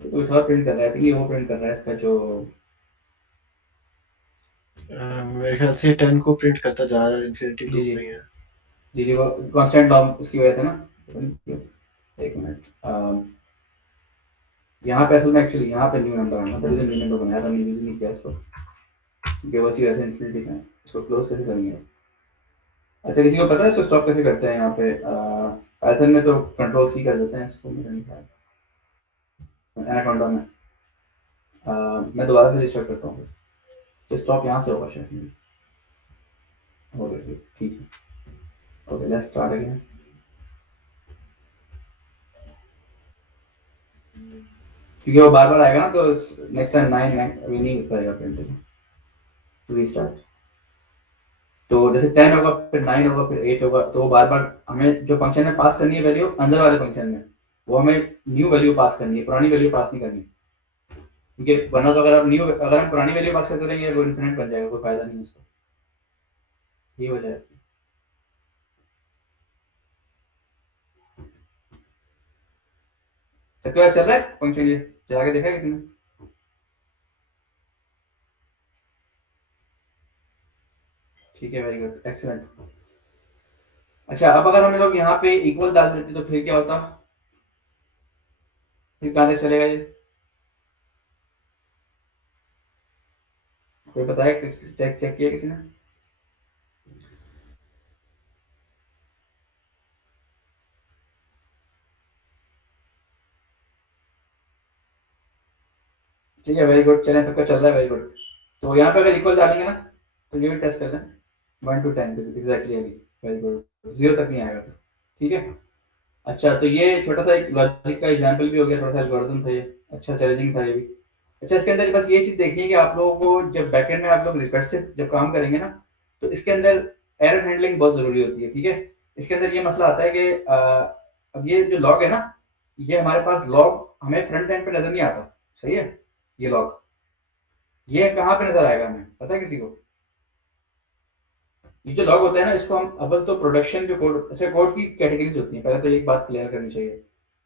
तो कुछ और प्रिंट कर रहा है, ये वो प्रिंट कर रहा है इसका जो मेरे ख्याल से 10 को प्रिंट करता जा रहा है, इन्फिनिटी जी लूप जी में ही है। जी जी वो कांस्टेंट लॉ उसकी वजह से ना। एक मिनट, यहाँ पे असल में एक्चुअली यहाँ पे न्यू नंबर आना था, न्यू नंबर बनाया था, मैंने यूज नहीं किया इसको क्योंकि वो सी वजह से इन्फिनिटी में इसको क्लोज कैसे करेंगे। अच्छा किसी को पता है इसको स्टॉप कैसे करते हैं? यहाँ पे पाइथन में तो कंट्रोल सी कर देते हैं इसको, मेरा नहीं ख्याल एनाकोंडा में। मैं दोबारा से रिस्टार्ट करता हूँ, तो स्टॉप यहाँ से होगा शायद। ओके ठीक है, ओके लेट्स स्टार्ट अगेन। क्योंकि वो बार बार आएगा ना, तो नेक्स्ट टाइम 9 अभी नहीं करेगा प्रिंट। रीस्टार्ट तो जैसे 10 होगा, फिर 9 होगा, फिर 8 होगा, तो वो बार बार हमें जो फंक्शन में पास करनी है वैल्यू अंदर वाले फंक्शन में, वो हमें न्यू वैल्यू पास करनी है, पुरानी वैल्यू पास नहीं करनी। क्योंकि वरना तो अगर हम पुरानी वैल्यू पास करते रहेंगे वो इन्फिनिट बन जाएगा, कोई फायदा नहीं है उसका। ये वजह है। सबके बाद चल रहा है फंक्शन, ये चला के देखा है किसी ने? ठीक है, वेरी गुड, एक्सीलेंट। अच्छा अब अगर हम लोग यहाँ पे इक्वल डाल देते तो फिर क्या होता? फिर कहाँ तक चलेगा ये? कोई पता है? चेक चेक किया किसी ने? ठीक है, वेरी गुड, चलें सबका चल रहा है, वेरी गुड। तो यहाँ पे अगर इक्वल डालेंगे ना तो ये भी टेस्ट कर लें 1 to 10 एग्जैक्टली, वेरी गुड, 0 तक नहीं आएगा तो ठीक है। अच्छा तो ये छोटा सा एक लॉजिक का एग्जांपल भी हो गया, थोड़ा सा एल्गोरिथम था ये, अच्छा चैलेंजिंग था ये भी। अच्छा इसके अंदर बस ये चीज़ देखनी है कि आप लोगों को जब बैकएंड में आप लोग रिकर्सिव जब काम करेंगे ना, तो इसके अंदर एरर हैंडलिंग बहुत ज़रूरी होती है, ठीक है। इसके अंदर ये मसला आता है कि अब ये जो लॉग है ना, ये हमारे पास लॉग हमें फ्रंट एंड पे नज़र नहीं आता, सही है। ये लॉग ये कहाँ पे नज़र आएगा हमें पता है किसी को? ये जो लॉग होता है ना, इसको हम अव्वल तो प्रोडक्शन जो कोड, अच्छा कोड की कैटेगरीज होती हैं, पहले तो एक बात क्लियर करनी चाहिए।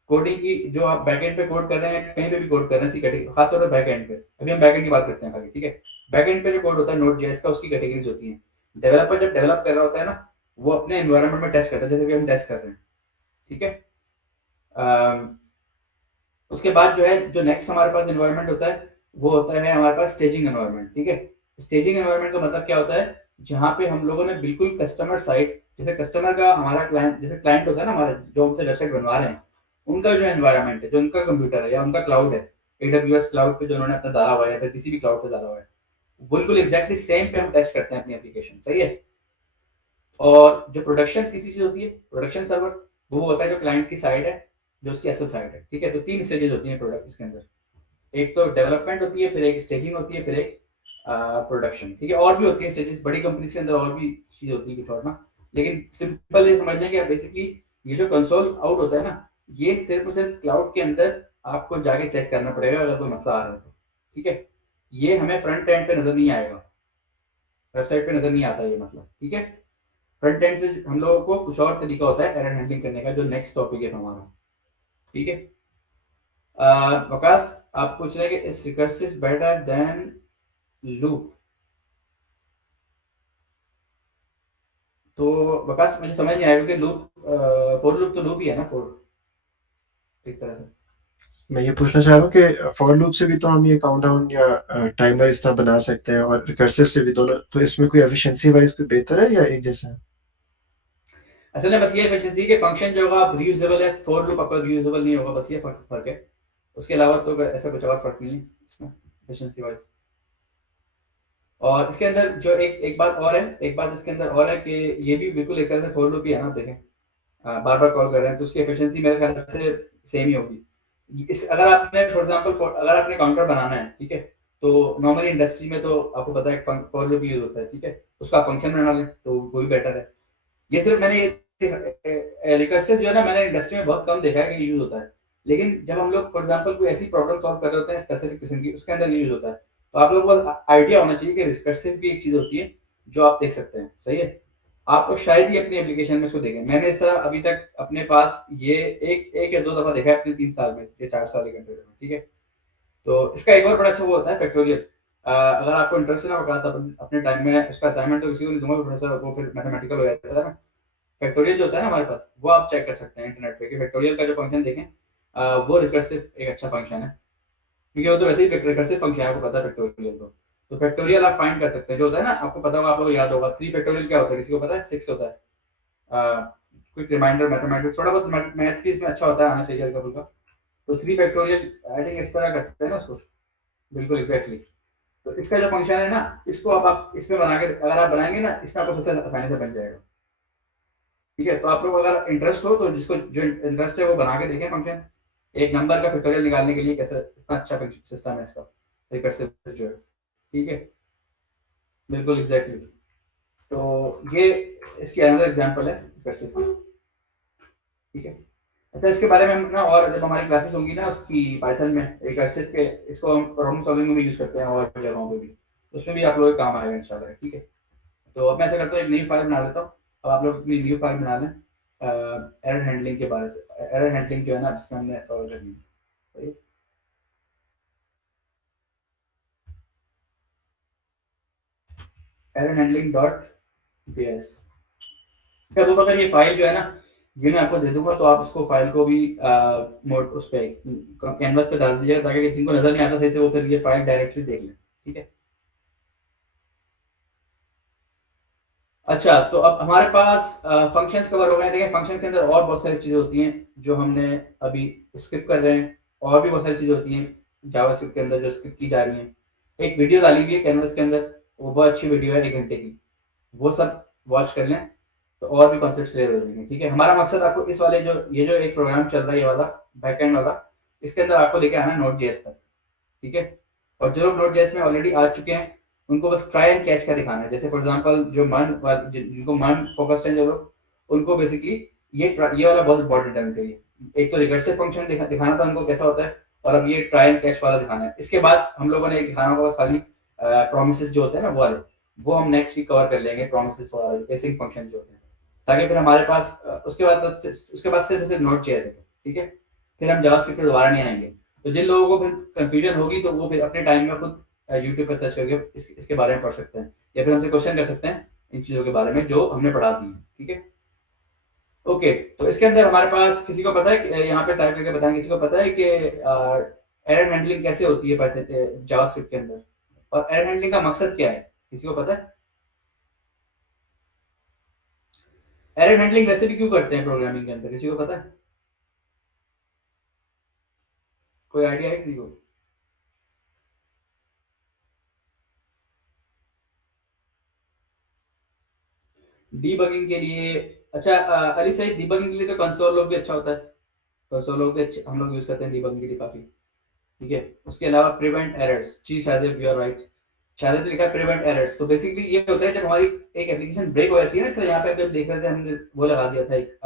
कोडिंग की जो आप बैकएंड पे कोड कर रहे हैं, कहीं पे भी कोड कर रहे हैं, इसी कैटेगरी, खासतौर पर बैकएंड पे, अभी हम बैकएंड की बात करते हैं खाली, ठीक है। बैकएंड पे जो कोड होता है नोड जेएस का, उसकी कैटेगरीज होती हैं। डेवलपर जब डेवलप कर रहा होता है ना, वो अपने एनवायरनमेंट में टेस्ट करता है, जैसे कि हम टेस्ट कर रहे हैं, ठीक है। उसके बाद जो है, जो नेक्स्ट हमारे पास एनवायरनमेंट होता है, वो होता है हमारे पास स्टेजिंग एनवायरनमेंट, ठीक है। स्टेजिंग एनवायरनमेंट का मतलब क्या होता है? जहाँ पे हम लोगों ने बिल्कुल कस्टमर साइट, जैसे कस्टमर का हमारा क्लाइंट, जैसे क्लाइंट होता है ना हमारा, जो हमसे वेबसाइट बनवा रहे हैं, उनका जो एनवायरनमेंट है, जो उनका कंप्यूटर है या उनका क्लाउड है, AWS क्लाउड पे जो उन्होंने अपना डाला हुआ है या फिर किसी भी क्लाउड पे डाला हुआ है, बिल्कुल एग्जैक्टली सेम पे हम टेस्ट करते हैं अपनी एप्लीकेशन, सही है। और जो प्रोडक्शन किसी चीज होती है, प्रोडक्शन सर्वर, वो होता है जो क्लाइंट की साइड है, जो उसकी असल साइड है, ठीक है। तो 3 स्टेजेस होती हैं प्रोडक्ट इसके अंदर, एक तो डेवलपमेंट होती है, फिर एक स्टेजिंग होती है, फिर एक प्रोडक्शन, ठीक है। और भी होती है स्टेजेस बड़ी कंपनीज के अंदर, और भी चीज होती है कुछ और ना, लेकिन सिंपल ये समझ लें कि बेसिकली ये जो कंसोल आउट होता है ना, ये सिर्फ और सिर्फ क्लाउड के अंदर आपको जाके चेक करना पड़ेगा अगर कोई मसला आ रहा है तो, ठीक है। ये हमें फ्रंट एंड पे नजर नहीं आएगा, वेबसाइट पे नजर नहीं आता ये मसला, ठीक है। फ्रंट एंड से हम लोगों को कुछ और तरीका होता है एरर हैंडलिंग करने का, जो नेक्स्ट टॉपिक है हमारा, ठीक है। वकास आप पूछ रहे हैं कि is recursive better than loop? तो वकास मुझे समझ नहीं आया, क्योंकि लूप, फॉर लूप तो लूप ही है ना, फॉर एक तरह से। मैं ये पूछना चाह रहा हूँ कि फॉर लूप से भी तो हम ये काउंटडाउन या टाइमर इस तरह बना सकते हैं, और रिकर्सिव से भी, दोनों, तो इसमें कोई एफिशिएंसी वाइज कोई बेहतर है या एक जैसा है? असल में बस ये एफिशिएंसी के फंक्शन जो होगा रीयूजेबल है, फॉर लूप आपका रीयूजेबल नहीं होगा, बस ये फर्क है। उसके अलावा तो ऐसा कुछ और फर्क नहीं है इसमें एफिशिएंसी वाइज। और इसके अंदर जो एक बात और है, एक बात इसके अंदर और है कि ये भी बिल्कुल एक तरह से फॉर लूप ही है ना। आप देखें बार बार कॉल कर रहे हैं तो उसकी एफिशिएंसी मेरे ख्याल से सेम ही होगी। इस अगर आपने फॉर एग्जांपल अगर आपने काउंटर बनाना है, ठीक है, तो नॉर्मली इंडस्ट्री में तो आपको पता है फॉर लूप यूज होता है, ठीक है, उसका फंक्शन बना लें तो वो भी बेटर है। ये सिर्फ मैंने ये रिकर्सिव जो है ना, मैंने इंडस्ट्री में बहुत कम देखा है कि यूज होता है, लेकिन जब हम लोग फॉर एग्जांपल कोई ऐसी प्रॉब्लम सॉल्व कर रहे होते हैं स्पेसिफिक किस्म की, उसके अंदर यूज होता है। तो आप लोगों को आइडिया होना चाहिए कि रिकर्सिव भी एक चीज होती है जो आप देख सकते हैं, सही है। आप तो शायद ही अपनी एप्लीकेशन में इसको देखें, मैंने इस तरह अभी तक अपने पास ये एक या दो दफा देखा है अपने 3 साल में या 4 साल के कंप्यूटर में, ठीक है। तो इसका एक और बड़ा अच्छा वो होता है फैक्टोरियल। अगर आपको इंटरेस्ट है ना क्लास अपने टाइम में उसका असाइनमेंट तो किसी को नहीं दूंगा प्रोफेसर, वो फिर मैथमेटिकल हो जाता है ना। फैक्टोरियल जो होता है ना हमारे पास, वो आप चेक कर सकते हैं इंटरनेट पे कि फैक्टोरियल का जो फंक्शन देखें, वो रिकर्सिव एक अच्छा फंक्शन है, क्योंकि वो तो वैसे ही रिकर्सिव फंक्शन है, आपको पता है फैक्टोरियल तो फैक्टोरियल आप फाइंड कर सकते हैं। जो होता है ना, आपको पता होगा, आप लोगों को याद होगा 3 फैक्टोरियल क्या होता है, किसी को पता है? 6 होता है। क्विक रिमाइंडर मैथमेटिक्स थोड़ा बहुत मैथ की इसमें अच्छा होता है, आना चाहिए हल्का फुल्का। तो 3 फैक्टोरियल आई थिंक इस तरह करते हैं ना उसको, बिल्कुल एग्जैक्टली। तो इसका जो फंक्शन है ना, इसको आप इसमें बना के अगर आप बनाएंगे ना, इसमें आपको सबसे आसानी से बन जाएगा, ठीक है। तो आप लोग अगर इंटरेस्ट हो तो जिसको जो इंटरेस्ट है वो बना के देखें फंक्शन, एक नंबर का फैक्टोरियल निकालने के लिए कैसे इतना अच्छा सिस्टम है इसका रिकर्सिव जो है, ठीक है, बिल्कुल एग्जैक्टली। तो ये इसकी अनदर एग्जांपल है रिकर्सिव की, ठीक है। अच्छा, इसके बारे में हम ना और जब हमारी क्लासेस होंगी ना उसकी पाइथन में रिकर्सिव के, इसको हम प्रॉब्लम सॉल्विंग में भी यूज करते हैं और जगहों पे भी, उसमें भी आप लोगों के काम आएगा इंशाल्लाह, ठीक है। तो अब मैं ऐसा करता हूँ, एक नई फाइल बना लेता हूँ। अब आप लोग अपनी न्यू फाइल बना लें एरर हैंडलिंग के बारे से। एरर हैंडलिंग जो है ना जिसमें हमने कवर करनी है, सही? Error handling dot PS. अब अगर ये फाइल जो है ना, ये मैं आपको दे दूंगा, तो आप इसको फाइल को भी मोड उस पे कैनवस पे डाल दीजिएगा, ताकि जिनको नजर नहीं आता सही से वो फिर ये फाइल डायरेक्टली देख लें, ठीक है। अच्छा, तो अब हमारे पास फंक्शंस कवर हो गए। देखिए फंक्शन के अंदर और बहुत सारी चीजें होती हैं जो हमने अभी स्किप कर रहे हैं, और भी बहुत सारी चीजें होती हैं जावास्क्रिप्ट के अंदर जो स्किप की जा रही हैं। एक वीडियो डाली हुई है कैनवस के अंदर, वो बहुत अच्छी वीडियो है 1 घंटे की, वो सब वॉच कर लें तो और भी कॉन्सेप्ट क्लियर हो जाएंगे, ठीक है। हमारा मकसद आपको इस वाले जो ये जो एक प्रोग्राम चल रहा है ये वाला बैकएंड वाला, इसके अंदर आपको लेके आना है नोट जेएस तक, ठीक है। और जो लोग नोट जेएस में ऑलरेडी आ चुके हैं उनको बस ट्राई एंड कैच का दिखाना है। जैसे फॉर एग्जांपल जो जिनको मन फोकस्ड है जो लोग, उनको बेसिकली ये वाला बहुत इंपॉर्टेंट है उनके लिए। एक तो रिकर्सिव फंक्शन दिखाना था उनको कैसा होता है, और अब ये ट्राई एंड कैच वाला दिखाना है। इसके बाद हम लोगों ने दिखाना होगा बस खाली प्रोमिसेस जो होते हैं ना वो वाले, वो हम नेक्स्ट वीक कवर कर लेंगे, प्रोमिसेस वाला एसिंक फंक्शन जो होते हैं, ताकि फिर हमारे पास उसके बाद सिर्फ सिर्फ नोट चाहिए, ठीक है। फिर हम जावास्क्रिप्ट पे दोबारा नहीं आएंगे। तो जिन लोगों को फिर कंफ्यूजन होगी तो वो फिर अपने टाइम में खुद यूट्यूब पर सर्च करके इसके बारे में पढ़ सकते हैं, या फिर हमसे क्वेश्चन कर सकते हैं इन चीज़ों के बारे में जो हमने पढ़ा दी है, ठीक है। ओके, तो इसके अंदर हमारे पास किसी को पता है यहाँ पे टाइप करके बताएं, किसी को पता है कि एरर हैंडलिंग कैसे होती है जावास्क्रिप्ट के अंदर, और एरर हैंडलिंग का मकसद क्या है, किसी को पता है? एरर हैंडलिंग वैसे भी क्यों करते हैं प्रोग्रामिंग के अंदर, किसी को पता है? कोई आइडिया है किसी को? डीबगिंग के लिए। अच्छा अली सही, डीबगिंग के लिए तो कंसोल लॉग भी अच्छा होता है। कंसोल लॉग भी हम लोग यूज करते हैं डीबगिंग के लिए काफी, ठीक है। उसके अलावा प्रिवेंट एरर्स, जी शायद यू आर राइट, शायद लिखा है प्रिवेंट एरर्स। तो बेसिकली ये होता है जब हमारी एक एप्लीकेशन ब्रेक हो जाती है ना, सर यहाँ पे अभी देख रहे थे हमने वो लगा दिया था एक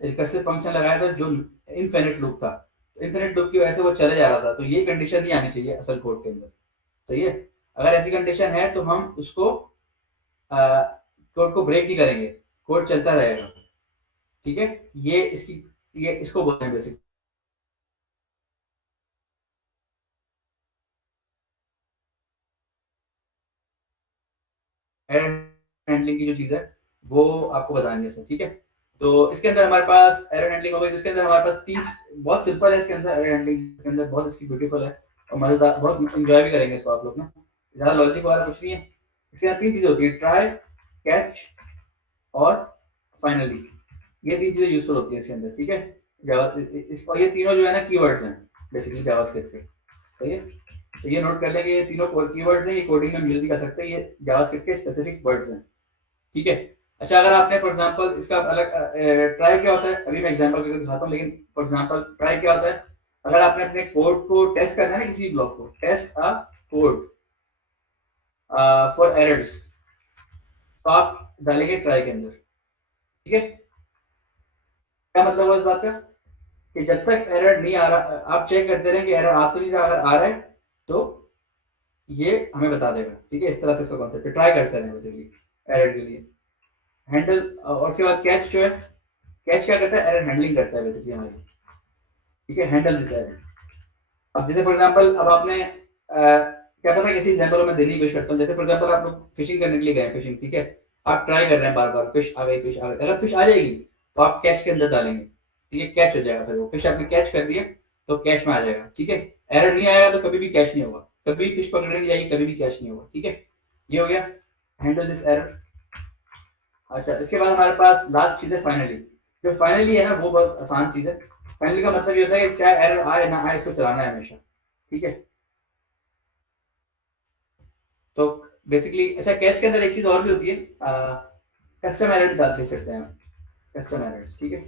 रिकर्सिव फंक्शन लगाया था जो इनफिनिट लूप था, इनफिनिट लूप की वजह से वो चले जा रहा था, तो ये कंडीशन नहीं आनी चाहिए असल कोड के अंदर, सही है। अगर ऐसी कंडीशन है तो हम उसको कोड को ब्रेक नहीं करेंगे, कोड चलता रहेगा, ठीक है। ये इसको बोलते हैं बेसिक एरर हैंडलिंग की जो चीज है वो आपको बतानी है सर, ठीक है। तो इसके अंदर हमारे पास एरर हैंडलिंग हो गई, इसके अंदर हमारे पास 3 बहुत सिंपल है, इसके अंदर एरर हैंडलिंग के अंदर बहुत इसकी ब्यूटीफुल है और मजेदार, बहुत एंजॉय भी करेंगे इसको आप लोग ना, ज्यादा लॉजिक वाला कुछ नहीं है। इसके अंदर 3 चीजें होती है, ट्राई, कैच और फाइनली, ये 3 चीज़ें यूज़फुल होती हैं इसके अंदर, ठीक है? जावा और ये तीनों जो है ना कीवर्ड्स हैं बेसिकली जावास्क्रिप्ट के, सही है? तो ये नोट कर लें कि ये तीनों कीवर्ड्स हैं, ये कोडिंग में हम यूज़ भी कर सकते हैं, ये जावास्क्रिप्ट के स्पेसिफिक वर्ड्स हैं, ठीक है? अच्छा, अगर आपने फॉर एग्जांपल इसका अलग ट्राई क्या होता है, अभी मैं एग्जांपल करके दिखाता हूँ, लेकिन फॉर एग्जांपल ट्राई क्या होता है, अगर आपने अपने कोड को टेस्ट करना है ना, किसी ब्लॉक को test a code for errors, तो आप डालेंगे ट्राई के अंदर, ठीक है? क्या मतलब हुआ इस बात का कि जब तक एरर नहीं आ रहा, आप चेक करते रहें कि एरर आ तो नहीं रहा, अगर आ रहा है तो ये हमें बता देगा, ठीक है? इस तरह से इसका कॉन्सेप्ट है, ट्राई करते रहें बेसिकली एरर के लिए। हैंडल और उसके बाद कैच जो है, कैच क्या करता है, एरर हैंडलिंग करता है बेसिकली हमारी, ठीक है? Handle this error. अब जैसे फॉर एग्जांपल अब आपने क्या पता है, किसी एग्जांपल में देने की कोशिश करता हूँ, जैसे फॉर एग्जांपल आप लोग फिशिंग करने के लिए गए, फिशिंग, ठीक है? आप ट्राई कर रहे हैं बार बार, फिश आ गई, फिश आ गई, अगर फिश आ जाएगी तो आप कैच के अंदर डालेंगे, ठीक है? कैच हो जाएगा, फिर वो फिश आपने कैच कर दिया तो कैच में आ जाएगा, ठीक है? एरर नहीं आएगा तो कभी भी कैच नहीं होगा, कभी फिश पकड़ने नहीं जाएगी, कभी भी कैच नहीं होगा, ठीक है? ये हो गया हैंडल दिस एरर। अच्छा, इसके बाद हमारे पास लास्ट चीज है फाइनली। जो फाइनली है ना, वो बहुत आसान चीज है। फाइनली का मतलब ये होता है कि चाहे एरर आए ना आए, इसको चलाना है हमेशा, ठीक है? तो बेसिकली अच्छा, कैश के अंदर एक चीज और भी होती है, कस्टम एरर डाल दे सकते हैं, कस्टम एरर्स, ठीक है?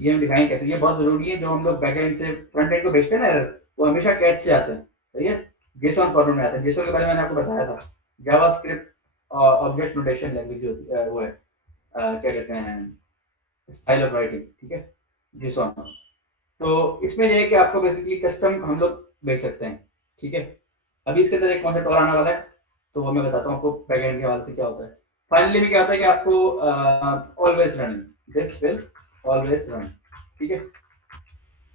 ये हम दिखाएंगे कैसे, ये बहुत जरूरी है। जो हम लोग बैकएंड से फ्रंट एंड को भेजते हैं ना एरर, वो हमेशा कैच से आते हैं, सही है? जेसॉन फॉर्मेट में आता है। जेसॉन के बारे में मैंने आपको बताया था, जावास्क्रिप्ट ऑब्जेक्ट नोटेशन लैंग्वेज जो वो है, क्या कहते हैं, स्टाइल ऑफ राइटिंग, ठीक है? जेसॉन। तो इसमें ये है कि आपको बेसिकली कस्टम हम लोग भेज सकते हैं, ठीक है? अभी इसके अंदर एक कॉन्सेप्ट और आने वाला है, तो वो मैं बताता हूँ आपको बैकएंड के हवाले से क्या होता है। फाइनली में क्या होता है कि आपको always running, this will always run, ठीक है?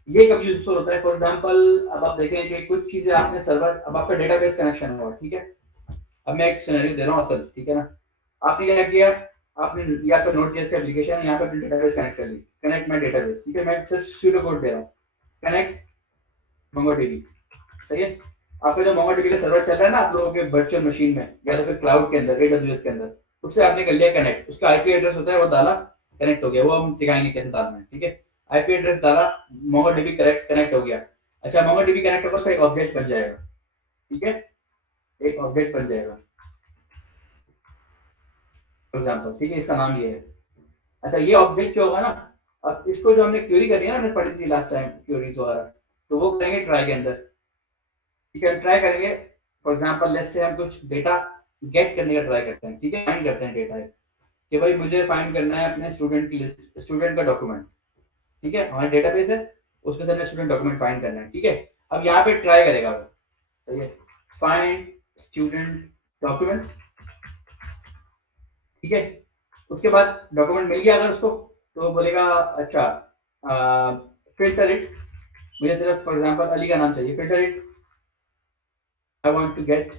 ये कब यूजफुल होता है, फॉर एग्जांपल अब आप देखें कि कुछ चीजें आपने सर्वर, अब आपका डेटाबेस कनेक्शन हुआ, ठीक है? अब मैं एक सिनेरियो दे रहा हूँ असल, ठीक है ना? आपने क्या किया, आपने या तो नोड.जेएस का एप्लीकेशन है, यहाँ पे अपनी डेटाबेस कनेक्ट कर ली, कनेक्ट माय डेटाबेस, ठीक है? मैं सिर्फ सूडो कोड दे रहा हूँ, कनेक्ट मोंगोडीबी, सही है? आपका जो मोंगोडीबी का सर्वर चल रहा है ना आप लोगों के वर्चुअल मशीन में या तो फिर क्लाउड के अंदर, एडब्ल्यूएस के अंदर, उससे आपने कर लिया कनेक्ट, उसका आईपी एड्रेस होता है, वो डाला, कनेक्ट हो गया। वो हम सिखाएंगे कैसे डालना है, ठीक है? आईपी एड्रेस डाला, मोंगोडीबी कनेक्ट हो गया। अच्छा, मोंगोडीबी कनेक्ट होगा, उसका एक ऑब्जेक्ट बन जाएगा, ठीक है? एक ऑब्जेक्ट बन जाएगा फॉर एग्जांपल, ठीक है? इसका नाम ये है। अच्छा, ये ऑब्जेक्ट क्या होगा ना, अब इसको जो हमने क्वेरी करी है ना, हमने पढ़ी थी लास्ट टाइम क्वेरीज वगैरह, तो वो करेंगे ट्राई के अंदर, ठीक है? ट्राई करेंगे, फॉर एग्जांपल लेट्स से हम कुछ डेटा गेट करने का ट्राई करते हैं, ठीक है? फाइंड करते हैं डेटा कि भाई मुझे फाइंड करना है अपने स्टूडेंट की लिस्ट, स्टूडेंट का डॉक्यूमेंट, ठीक है? हमारा डेटाबेस है, उसमें से हमें स्टूडेंट डॉक्यूमेंट फाइंड करना है, ठीक है? अब यहाँ पे ट्राई करेगा वो, सही है? फाइंड स्टूडेंट डॉक्यूमेंट, ठीक है? उसके बाद डॉक्यूमेंट मिल गया अगर उसको, तो वो बोलेगा अच्छा फिल्टर इट, मुझे सिर्फ फॉर एग्जांपल अली का नाम चाहिए, filter it, I want to get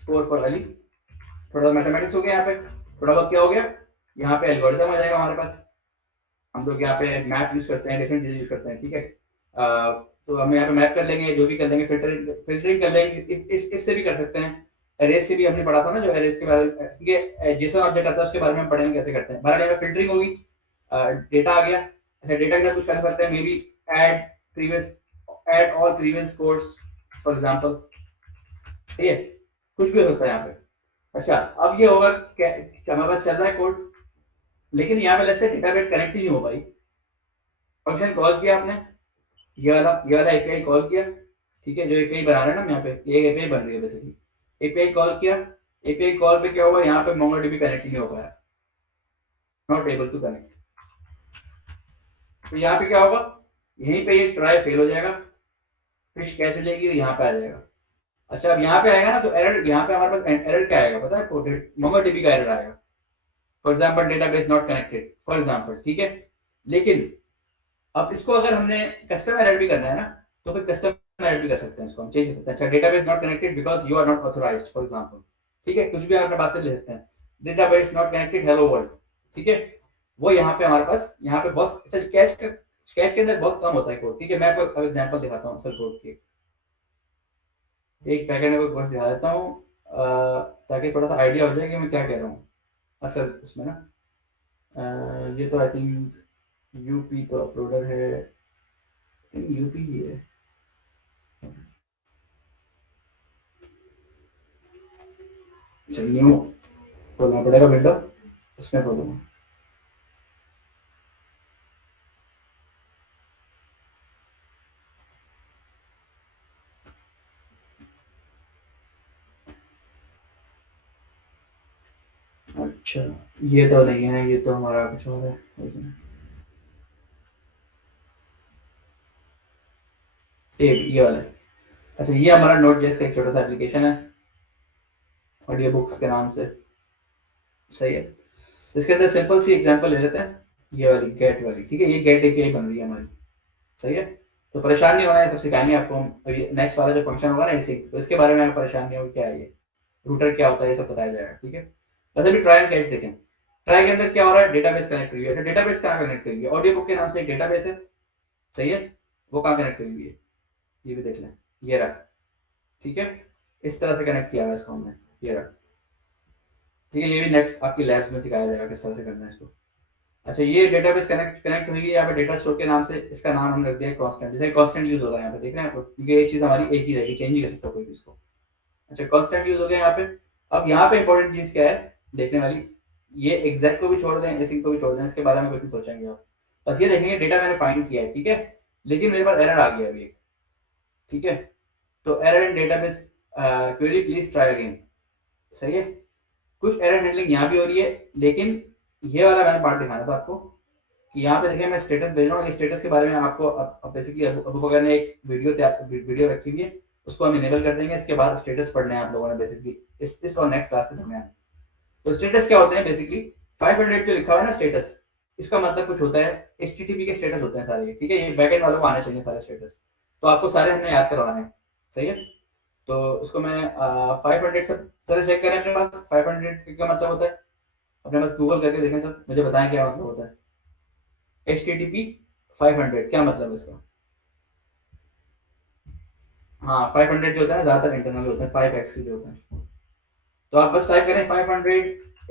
score for Ali. थोड़ा मैथमेटिक्स हो गया यहाँ पे, थोड़ा बहुत क्या हो गया, यहाँ पे एल्गोरिथम आ जाएगा हमारे पास। हम लोग यहाँ पे मैप यूज करते हैं, डिफरेंट चीजें यूज करते हैं, ठीक है? तो हम यहाँ पे मैप कर लेंगे, जो भी कर लेंगे, फिल्टरिंग कर लेंगे, इससे भी कर सकते हैं। एरेस से भी हमने पढ़ा था ना, जो एरेस के बारे में, ठीक है? जेसन ऑब्जेक्ट आता है, उसके बारे में हम पढ़ेंगे कैसे करते हैं। हमारे यहाँ फिल्टरिंग होगी, डेटा आ गया। अच्छा, डेटा के साथ कुछ कर सकते हैं, maybe add previous, add all previous course for example, ठीक है? कुछ भी हो सकता है यहाँ पे। अच्छा, अब ये होगा क्या हमारे पास चल रहा है कोड, लेकिन यहाँ पे लेट्स से डेटाबेस कनेक्ट ही नहीं हो पाई। फंक्शन कॉल किया आपने, ये वाला एपीआई कॉल किया, ठीक है? जो एपीआई बना रहे हैं ना हम यहाँ पे, ये एपीआई बन रही है बेसिकली। एपीआई कॉल किया, एपीआई कॉल पे क्या हुआ, यहाँ पे मोंगोडीबी कनेक्ट ही नहीं हो पाया, नॉट एबल टू कनेक्ट। तो यहाँ पे क्या होगा, यहीं पे ये ट्राई फेल हो जाएगा, फिश कैच हो जाएगी, यहाँ पे आ जाएगा। अच्छा, अब यहाँ पे आएगा ना, तो एरर, यहाँ पे हमारे पास एरर क्या आएगा पता है? मोंगोडीबी का एरर आएगा, for example database not connected, for example, ठीक है? लेकिन अब इसको अगर हमने कस्टम एरर भी करना है ना, तो फिर कस्टम एरर भी कर सकते हैं, इसको हम चेंज कर सकते हैं। अच्छा, database not connected because you are not authorised, for example, ठीक है? कुछ भी अपने पास से ले सकते हैं, database not connected hello world, ठीक है? वो यहाँ पे हमारे पास, यहाँ पे बहुत अच्छा, कैश के अंदर बहुत कम होता है कोड, ठीक है? मैं आपको एग्जांपल दिखाता हूँ असल कोड की, एक पैकेट में कोड दिखा देता हूँ ताकि थोड़ा सा आइडिया हो जाए कि मैं क्या कह रहा हूँ असल उसमें ना। ये तो आई थिंक यूपी तो अपलोडर है, यूपी ही है। न्यू खोलना पड़ेगा विंडो, उसमें खोलूंगा। अच्छा, ये तो नहीं है, ये तो हमारा कुछ और है। ये वाला है। अच्छा, ये हमारा नोट जेएस का एक छोटा सा एप्लीकेशन है ऑडियो बुक्स के नाम से, सही है। इसके अंदर सिंपल सी एग्जांपल ले लेते हैं, ये वाली गेट वाली, ठीक है। ये गेट एपीआई बन रही है हमारी, सही है। तो परेशान नहीं होना, ये सब सिखाएंगे आपको हम। नेक्स्ट वाला जो फंक्शन होगा ना इसी, तो इसके बारे में आप परेशान नहीं हो क्या है ये रूटर क्या होता है, ये सब बताया जाएगा, ठीक है। वैसे भी ट्राई एंड कैच देखें। ट्राई के अंदर क्या हो रहा है, डेटाबेस कनेक्ट हुई है। तो डेटाबेस कहाँ कनेक्ट हुई है, ऑडियो बुक के नाम से एक डेटाबेस है, सही है, वो कहाँ कनेक्ट हुई है, ये भी देख लें। ये रहा, ठीक है, इस तरह से कनेक्ट किया हुआ है इसको हमने, ये रहा, ठीक है। ये भी नेक्स्ट आपकी लैब्स में सिखाया जाएगा किस तरह से करना है इसको। अच्छा, ये डेटाबेस कनेक्ट कनेक्ट हुई है, यहाँ पे डेटा स्टोर के नाम से इसका नाम हमने रख दिया कांस्टेंट, जैसे कांस्टेंट यूज हो रहा है यहाँ पे, देख रहे हैं आप, क्योंकि ये चीज हमारी एक ही रहेगी, चेंज नहीं कर सकता कोई भी इसको। अच्छा, कांस्टेंट यूज हो गया यहाँ पे। अब यहाँ पे इंपॉर्टेंट चीज क्या है देखने वाली, ये एग्जैक्ट को भी छोड़ दें, एसिंक को भी छोड़ दें, इसके बारे में कुछ नहीं सोचेंगे आप, बस ये देखेंगे डेटा मैंने फाइंड किया है, ठीक है, लेकिन मेरे पास एरर आ गया अभी एक, ठीक है। तो error in database query please try again, सही है। कुछ एरर हैंडलिंग यहाँ भी हो रही है, लेकिन ये वाला मैंने पार्ट दिखाना था आपको कि यहाँ पे देखिए मैं स्टेटस भेज रहा हूँ। ये स्टेटस के बारे में आपको अब बेसिकली अबू बकर ने एक वीडियो रखी हुई है, उसको हम इनेबल कर देंगे। इसके बाद स्टेटस पढ़ने हैं आप लोगों ने बेसिकली इस और नेक्स्ट क्लास के दरमियान। तो स्टेटस क्या होते हैं बेसिकली, 500 जो लिखा हुआ है ना स्टेटस, इसका मतलब कुछ होता है, एचटीटीपी के स्टेटस होते हैं सारे, ठीक है। ये बैकएंड वालों को आने चाहिए सारे स्टेटस, तो आपको सारे हमने याद करवाने हैं, सही है। तो उसको मैं 500 से सारे चेक करें अपने पास, 500 का मतलब होता है, अपने पास गूगल करके देखें सब, मुझे बताएं क्या मतलब होता है HTTP 500, क्या मतलब है इसका। हाँ, 500 जो होता है ना, ज्यादातर इंटरनल होते हैं, 5x जो होते हैं। तो आप बस टाइप करें 500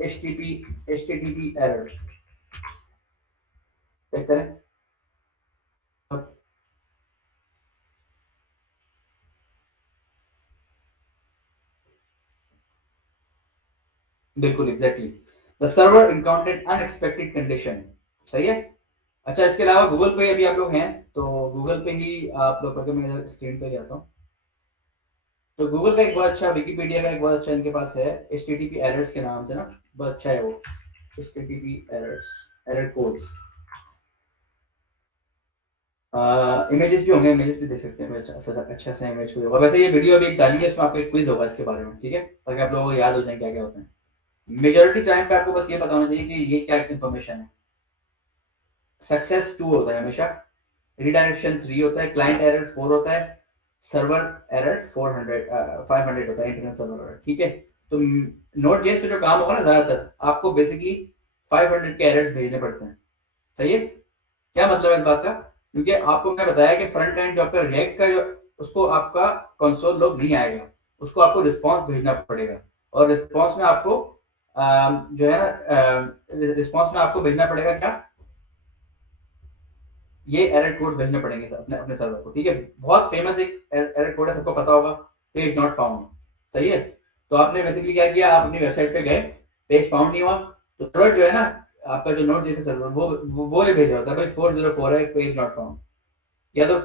HTTP एरर, चेक करें। बिल्कुल exactly, the server encountered unexpected condition, सही है। अच्छा, इसके अलावा गूगल पे अभी आप लोग हैं, तो गूगल पे ही आप लोग करके मैं स्क्रीन पे जाता हूँ। तो गूगल का एक बहुत अच्छा, विकिपीडिया का एक बहुत अच्छा इनके पास है, HTTP एरर्स के नाम से ना, बहुत अच्छा है वो, HTTP errors, error codes. Images भी होंगे, इमेजेस भी दे सकते हैं, अच्छा सा इमेज कोई होगा। वैसे ये वीडियो अभी एक डाली है, इसमें आपको एक क्विज होगा इसके बारे में, ठीक है, ताकि आप लोगों को याद हो जाए क्या क्या होता है। मेजोरिटी टाइम पे आपको बस ये पता होना चाहिए कि ये क्या इन्फॉर्मेशन है। सक्सेस 2 होता है हमेशा, रिडायरेक्शन 3 होता है, क्लाइंट एरर 4 होता है, सर्वर एरर 500 होता है, इंटरनेट सर्वर एरर, ठीक है। तो नोट जेएस पे जो काम होगा ना, ज्यादातर आपको बेसिकली 500 के एरर्स भेजने पड़ते हैं, सही है। क्या मतलब है इस बात का, क्योंकि आपको मैं बताया कि फ्रंट एंड जो आपका रिएक्ट का जो, उसको आपका कंसोल लॉग नहीं आएगा, उसको आपको रिस्पांस भेजना पड़ेगा, और रिस्पांस में आपको जो है ना, रिस्पांस में आपको भेजना पड़ेगा क्या, ये एरर कोड भेजने पड़ेंगे अपने अपने सर्वर को, ठीक है। बहुत फेमस एक एरर कोड है, सबको पता होगा, पेज नॉट फाउंड, सही है। तो आपने बेसिकली क्या किया, आप अपनी वेबसाइट पे गए, पेज फाउंड नहीं हुआ, तो सर्वर जो है ना आपका, जो नोट जेएस सर्वर, वो ये भेज रहा होता है भाई 404 है, पेज नॉट फाउंड। या तो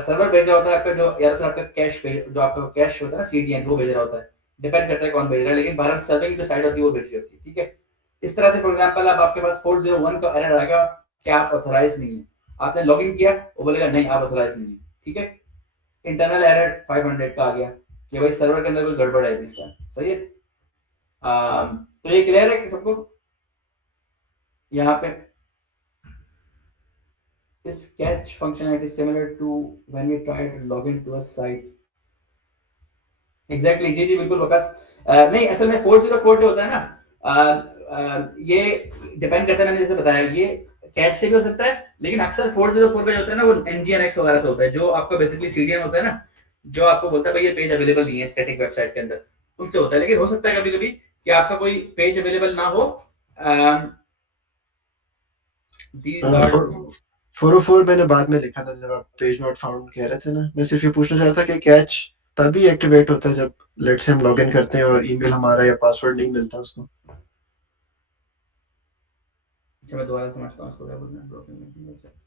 सर्वर भेज रहा होता है आपका, जो या तो आपका कैश जो आपका कैश होता है ना, CDN, वो भेज रहा होता है, डिपेंड करता है कौन भेज रहा है, लेकिन भारत सर्विंग जो साइड होती है वो भेज रही होती है, ठीक है। इस तरह से फॉर एग्जांपल अब आपके पास 401 का एरर आएगा कि आप ऑथराइज नहीं है, आपने लॉगिन किया, वो बोलेगा नहीं आप ऑथराइज नहीं है, ठीक है। इंटरनल एरर 500 का आ गया कि भाई सर्वर के अंदर कोई गड़बड़ है इस टाइम, सही है। तो ये क्लियर है कि सबको यहाँ पे, is catch functionality similar to when we try to log into a site? Exactly, जी जी बिल्कुल वकास। नहीं, असल में 404 जो होता है ना, ये डिपेंड करता है, मैंने जैसे बताया, ये कैश से भी हो सकता है, लेकिन अक्सर 404 का जो होता है ना, वो NGINX वगैरह से होता है, जो आपका बेसिकली CDN होता है ना, जो आपको बोलता है भाई ये पेज अवेलेबल नहीं है स्टैटिक वेबसाइट के अंदर, उनसे होता है। लेकिन हो सकता है कभी कभी कि आपका कोई पेज अवेलेबल ना हो, these are 404 मैंने बाद में लिखा था जब आप पेज नॉट फाउंड कह रहे थे ना। मैं सिर्फ ये पूछना चाह रहा था कि कैच तभी एक्टिवेट होता है जब लेट से हम लॉगिन करते हैं और ईमेल हमारा या पासवर्ड नहीं मिलता उसको। अच्छा मैं दोबारा समझता हूँ उसको क्या बोलना है।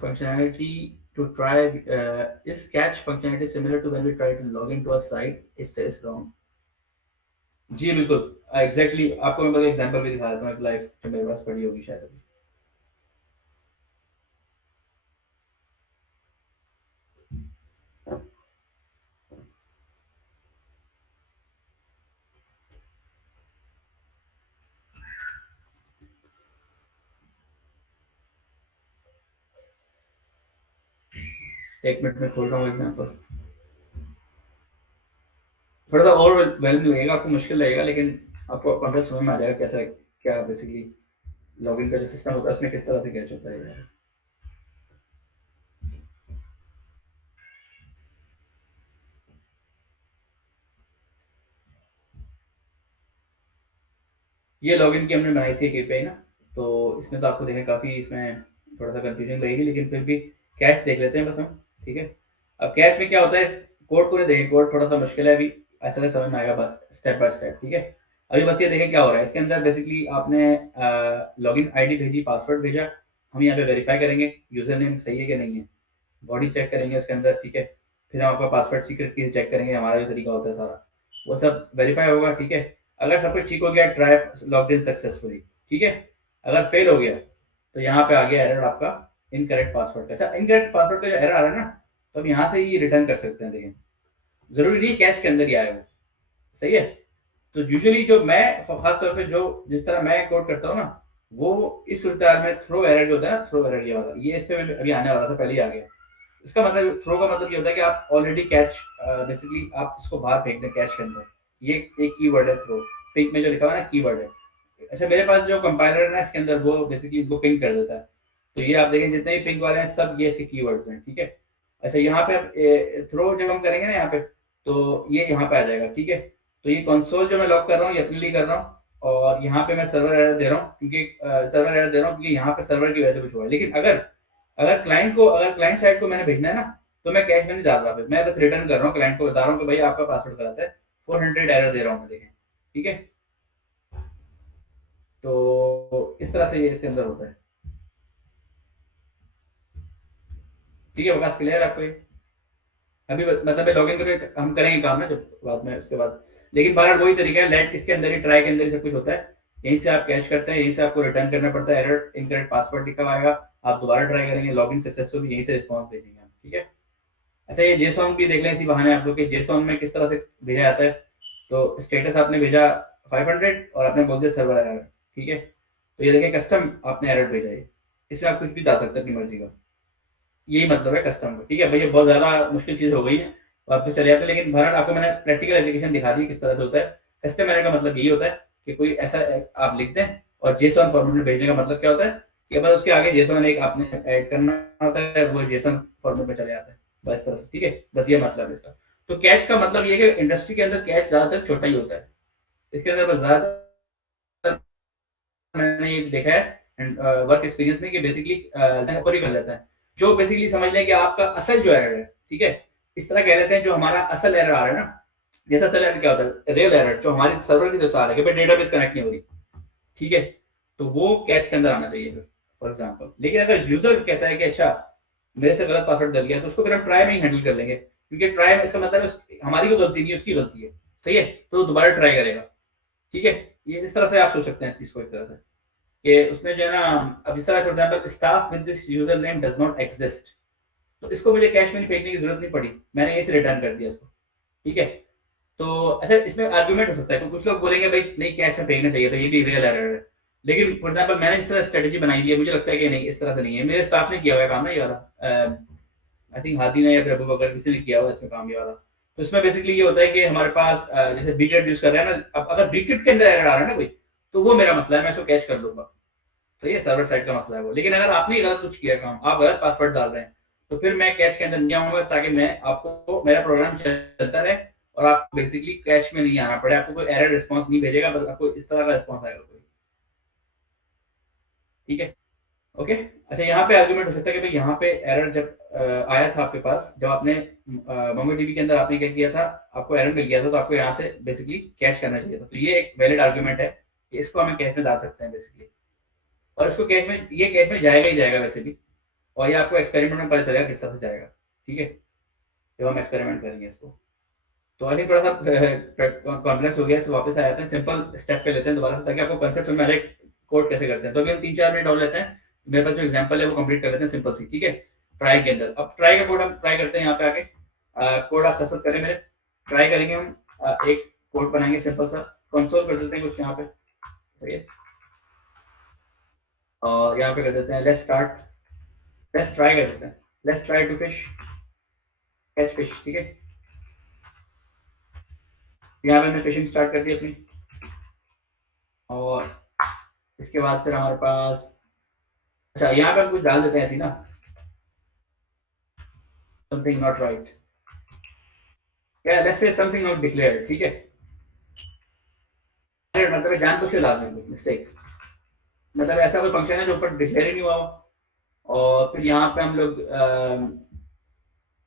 Functionality to try is catch functionality similar to when we try to log into a site it says wrong। जी बिल्कुल एग्जैक्टली आपको मैं बस एग्जांपल भी दिखा देता हूँ, एक लाइव जो मेरे पास पड़ी होगी शायद अभी। एक मिनट में खोल रहा हूँ एग्जांपल। थोड़ा सा और वेल लगेगा आपको, मुश्किल लगेगा, लेकिन आपको कॉन्सेप्ट समझ में आ जाएगा कैसा क्या बेसिकली लॉगिन का जो सिस्टम होता है उसमें किस तरह से कैच होता है। ये लॉगिन की हमने बनाई थी केपीआई ना, तो इसमें तो आपको देखें काफ़ी इसमें थोड़ा सा कंफ्यूजन लगेगी, लेकिन फिर भी कैश देख लेते हैं बस हम। ठीक है, अब कैश में क्या होता है, कोड पूरे देखें, कोड थोड़ा सा मुश्किल है अभी, ऐसा नहीं समझ में आएगा स्टेप बाय स्टेप। ठीक है, अभी बस ये देखें क्या हो रहा है इसके अंदर। बेसिकली आपने लॉगिन आईडी भेजी, पासवर्ड भेजा, हम यहाँ पे वेरीफाई करेंगे यूजर नेम सही है कि नहीं है, बॉडी चेक करेंगे उसके अंदर। ठीक है, फिर हम आपका पासवर्ड सीक्रेट की चेक करेंगे, हमारा जो तरीका होता है सारा वो सब वेरीफाई होगा। ठीक है, अगर सब कुछ ठीक हो गया, ट्राई लॉग इन सक्सेसफुली। ठीक है, अगर फेल हो गया तो यहाँ पे आ गया एरर आपका इनकरेक्ट पासवर्ड का। अच्छा, इनकरेक्ट पासवर्ड का जो एरर आ रहा है ना, तो हम यहाँ से ही रिटर्न कर सकते हैं। देखिए जरूरी नहीं कैश के अंदर ही आए वो, सही है। तो यूजुअली जो मैं खास तौर पे जो जिस तरह मैं कोड करता हूँ ना, वो इस सूरत में थ्रो एरर जो होता है ना, थ्रो एरर ये वाला, ये इस पे अभी आने वाला था, पहले ही आ गया। इसका मतलब थ्रो का मतलब ये होता है कि आप ऑलरेडी कैच बेसिकली आप इसको बाहर फेंक दें कैच के अंदर। ये एक कीवर्ड है थ्रो, पिंक में जो लिखा हुआ है ना कीवर्ड है। अच्छा, मेरे पास जो कंपाइलर है ना इसके अंदर वो बेसिकली इसको पिंक कर देता है। तो ये आप देखें जितने भी पिंक वाले हैं सब ये इसके कीवर्ड्स हैं। ठीक है, अच्छा यहाँ पे थ्रो जब हम करेंगे ना यहाँ पे, तो ये यहाँ पे आ जाएगा। ठीक है, तो ये कंसोल जो मैं लॉक कर रहा हूँ ये अपने लिए कर रहा हूँ, और यहाँ पे मैं सर्वर एरर दे रहा हूँ क्योंकि सर्वर एरर दे रहा हूँ क्योंकि यहाँ पे सर्वर की वजह से कुछ हुआ है। लेकिन अगर अगर क्लाइंट साइड को मैंने भेजना है ना, तो मैं कैश में नहीं डाल रहा, मैं बस रिटर्न कर रहा हूँ, क्लाइंट को बता रहा हूँ कि भाई आपका पासवर्ड गलत है, 400 एरर दे रहा हूँ मैं, देखें। ठीक है, तो इस तरह से ये इसके अंदर होता है। ठीक है, विकास क्लियर है आपको ये? अभी मतलब लॉगिन करके हम करेंगे काम ना जब बाद में उसके बाद, लेकिन बहरहाल वही तरीका है, लेट इसके अंदर ही ट्राई के अंदर ही सब कुछ होता है। यहीं से आप कैच करते हैं, यहीं से आपको रिटर्न करना पड़ता है, एरर इनकरेक्ट पासवर्ड लिखा हुआ आएगा, आप दोबारा ट्राई करेंगे, लॉगिन सक्सेसफुल, यहीं से रिस्पॉन्स भेजेंगे आप। ठीक है, अच्छा ये जेसॉन भी देख लें इसी बहाने आप लोग के जेसॉन में किस तरह से भेजा जाता है। तो स्टेटस आपने भेजा 500 और आपने बोल दिया सर्वर एरर। ठीक है, तो ये देखें कस्टम आपने एरर भेजा है, इसमें आप कुछ भी डाल सकते हैं अपनी मर्जी का, यही मतलब है कस्टम का। ठीक है भैया, बहुत ज्यादा मुश्किल चीज हो गई है, वापस चले जाते हैं, लेकिन बहरहाल आपको मैंने प्रैक्टिकल एप्लीकेशन दिखा दी किस तरह से होता है। कस्टम एरर का मतलब यही होता है कि कोई ऐसा आप लिखते हैं और जेसॉन फॉर्मेट में भेजने का मतलब क्या होता है कि बस उसके आगे जेसॉन एक आपने ऐड करना होता है, वो जेसॉन फॉर्मेट में चले जाता है बस इस तरह से। ठीक है, बस ये मतलब है इसका। तो कैश का मतलब ये है कि इंडस्ट्री के अंदर कैश ज्यादातर छोटा ही होता है, इसके अंदर बस ज्यादातर मैंने ये देखा है वर्क एक्सपीरियंस में कि बेसिकली ऊपर ही कर लेता है, जो बेसिकली समझ लें कि आपका असल जो एरर है। ठीक है, इस तरह कह लेते हैं जो हमारा असल एरर आ रहा है ना, जैसा असल एरर क्या होता है, रियल एरर जो हमारी सर्वर की तरफ से आ रहा है कि भाई डेटाबेस कनेक्ट नहीं हो रही। ठीक है, तो वो कैश के अंदर आना चाहिए फिर फॉर एग्जाम्पल। लेकिन अगर यूजर कहता है कि अच्छा मेरे से गलत पासवर्ड डल गया, तो उसको फिर हम ट्राई में ही हैंडल कर लेंगे, क्योंकि ट्राई में इसका मतलब है हमारी कोई गलती नहीं है, उसकी गलती है। सही है, तो दोबारा ट्राई करेगा। ठीक है, ये इस तरह से आप सोच सकते हैं इस चीज को एक तरह से कि उसने जो है ना, अब इस तरह for example staff with this user name does not exist, तो इसको मुझे कैश में नहीं फेंकने की जरूरत नहीं पड़ी, मैंने यहीं से रिटर्न कर दिया इसको। ठीक है, तो अच्छा इसमें आर्गुमेंट हो सकता है, तो कुछ लोग बोलेंगे भाई नहीं कैश में फेंकना चाहिए था, ये भी रियल एरर है। लेकिन फॉर एग्जांपल मैंने जिस तरह स्ट्रेटेजी बनाई हुई है, मुझे लगता है कि नहीं इस तरह से नहीं है, मेरे स्टाफ ने किया हुआ है काम ना ये वाला, आई थिंक हादी ने या फिर अबू बकर किसी ने किया हुआ इसमें काम ये वाला। तो इसमें बेसिकली ये होता है कि हमारे पास जैसे बीकेट यूज कर रहे हैं ना, अब अगर बीकेट के अंदर एरर आ रहा है ना कोई, तो वो मेरा मसला है, मैं इसको कैश कर लूंगा। सही है, सर्वर साइड का मसला है वो। लेकिन अगर आपने गलत कुछ किया काम, आप गलत पासवर्ड डाल रहे हैं, तो फिर मैं कैश के अंदर नहीं आऊंगा, ताकि मैं आपको मेरा प्रोग्राम चलता रहे और आप बेसिकली कैश में नहीं आना पड़े, आपको कोई एरर रिस्पॉन्स नहीं भेजेगा, बस आपको इस तरह का रिस्पॉन्स आएगा कोई। ठीक है, ओके। अच्छा, यहाँ पे आर्गुमेंट हो सकता है कि भाई यहाँ पे एरर जब आया था आपके पास, जब आपने मोंगोडीबी के अंदर आपने क्या किया था, आपको एरर मिल गया था, तो आपको यहाँ से बेसिकली कैश करना चाहिए था। तो ये एक वैलिड आर्गुमेंट है कि इसको हमें कैश में डाल सकते हैं बेसिकली, और इसको कैश में, ये कैश में जाएगा ही जाएगा वैसे भी, और ये आपको एक्सपेरिमेंट में पता चलेगा किस तरह से जाएगा। ठीक है, जब हम एक्सपेरिमेंट करेंगे इसको। तो आई थिंक थोड़ा सा कॉम्प्लेक्स हो गया, इससे वापस आ जाते हैं, सिंपल स्टेप पे लेते हैं दोबारा से, ताकि आपको कंसेप्ट समझ में आ जाए कोड कैसे करते हैं। तो अभी हम 3-4 मिनट और लेते हैं, मेरे पास जो एग्जांपल है वो कंप्लीट कर लेते हैं सिंपल सी। ठीक है, ट्राई के अंदर, अब ट्राई का कोड हम ट्राई करते हैं यहाँ पे आके। कोड आप सब्सक्राइब करें मेरे, ट्राई करेंगे हम। एक कोड बनाएंगे सिंपल सा, कंसोल कर देते हैं कुछ यहाँ पे। सही है, और यहाँ पे कर देते हैं लेट्स स्टार्ट, लेट्स ट्राई कर देते हैं, let's try to fish, catch fish. ठीक है, यहाँ पे हमने फिशिंग स्टार्ट कर दी अपनी, और इसके बाद फिर हमारे पास, अच्छा यहाँ पे हम कुछ डाल देते हैं ऐसी ना, समथिंग नॉट राइट, या let's say something not declared. ठीक है, मतलब जानबूझ के डाल देंगे मिस्टेक, मतलब ऐसा कोई फंक्शन है जो ऊपर डिक्लेयर ही नहीं हुआ हो। और फिर यहाँ पे हम लोग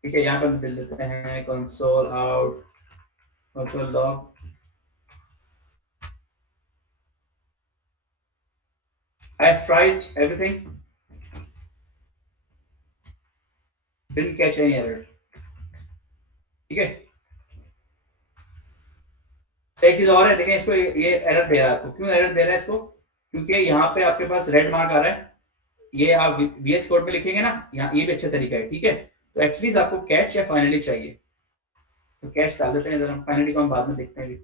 ठीक है, यहाँ पे हम लिख देते हैं console out, console log, I have tried everything, didn't catch any error। ठीक है, एक चीज और है, देखें इसको, ये एरर दे रहा है आपको, क्यों एरर दे रहा है इसको? क्योंकि यहाँ पे आपके पास रेड मार्क आ रहा है, ये आप VS कोड में लिखेंगे ना, यहाँ ये भी अच्छा तरीका है। ठीक है, तो एटलीस्ट आपको कैच या फाइनली चाहिए, तो कैच डाल देते हैं इधर हम, फाइनली को हम बाद में देखते हैं।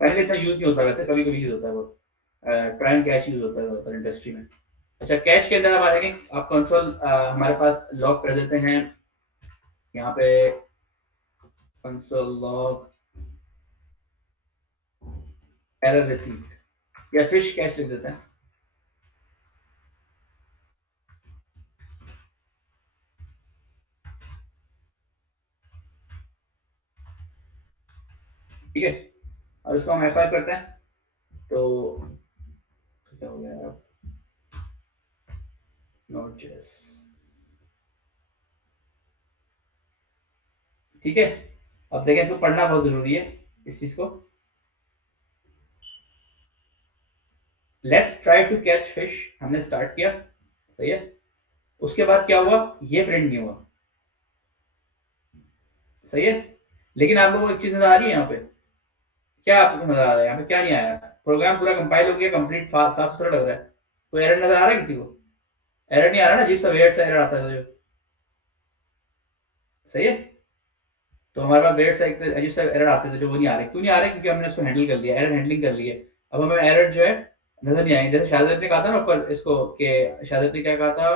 फाइनली इतना यूज नहीं होता वैसे, कभी कभी यूज होता है वो, ट्राई एंड कैच यूज होता है ज्यादातर इंडस्ट्री में। अच्छा, कैच के अंदर आप आ जाएंगे, आप कंसोल हमारे पास लॉग कर देते हैं यहाँ पे, कंसोल लॉग एरर रिसीव्ड, या फिश कैच लिख देते हैं। ठीक है, और इसको हम F5 करते हैं, तो क्या हो गया, नोट.js। ठीक है, अब देखें, इसको पढ़ना बहुत जरूरी है इस चीज को। Let's try to catch fish हमने स्टार्ट किया, सही है, उसके बाद क्या हुआ, ये प्रिंट नहीं हुआ। सही है, लेकिन आप लोगों को एक चीज नजर आ रही है यहाँ पे, क्या आपको नजर आ रहा है यहाँ पे, क्या नहीं आया? प्रोग्राम पूरा कंपाइल हो गया, कंप्लीट साफ सुथरा लग रहा है, कोई एरर नजर आ रहा है किसी को? एरर नहीं आ रहा ना, अजीब सा वेट सा एरर आता है जो। सही है, तो हमारे पास वेट सा एक अजीब सा एरर आते थे जो, वो नहीं आ रहे। क्यों नहीं आ रहे? क्योंकि हमने उसको हैंडल कर लिया, एरर हैंडलिंग कर ली है। अब हमें एरर जो है नजर नहीं आएंगे। जैसे शाहजद ने कहा था ना ऊपर इसको, कि शाहजद ने क्या कहा था,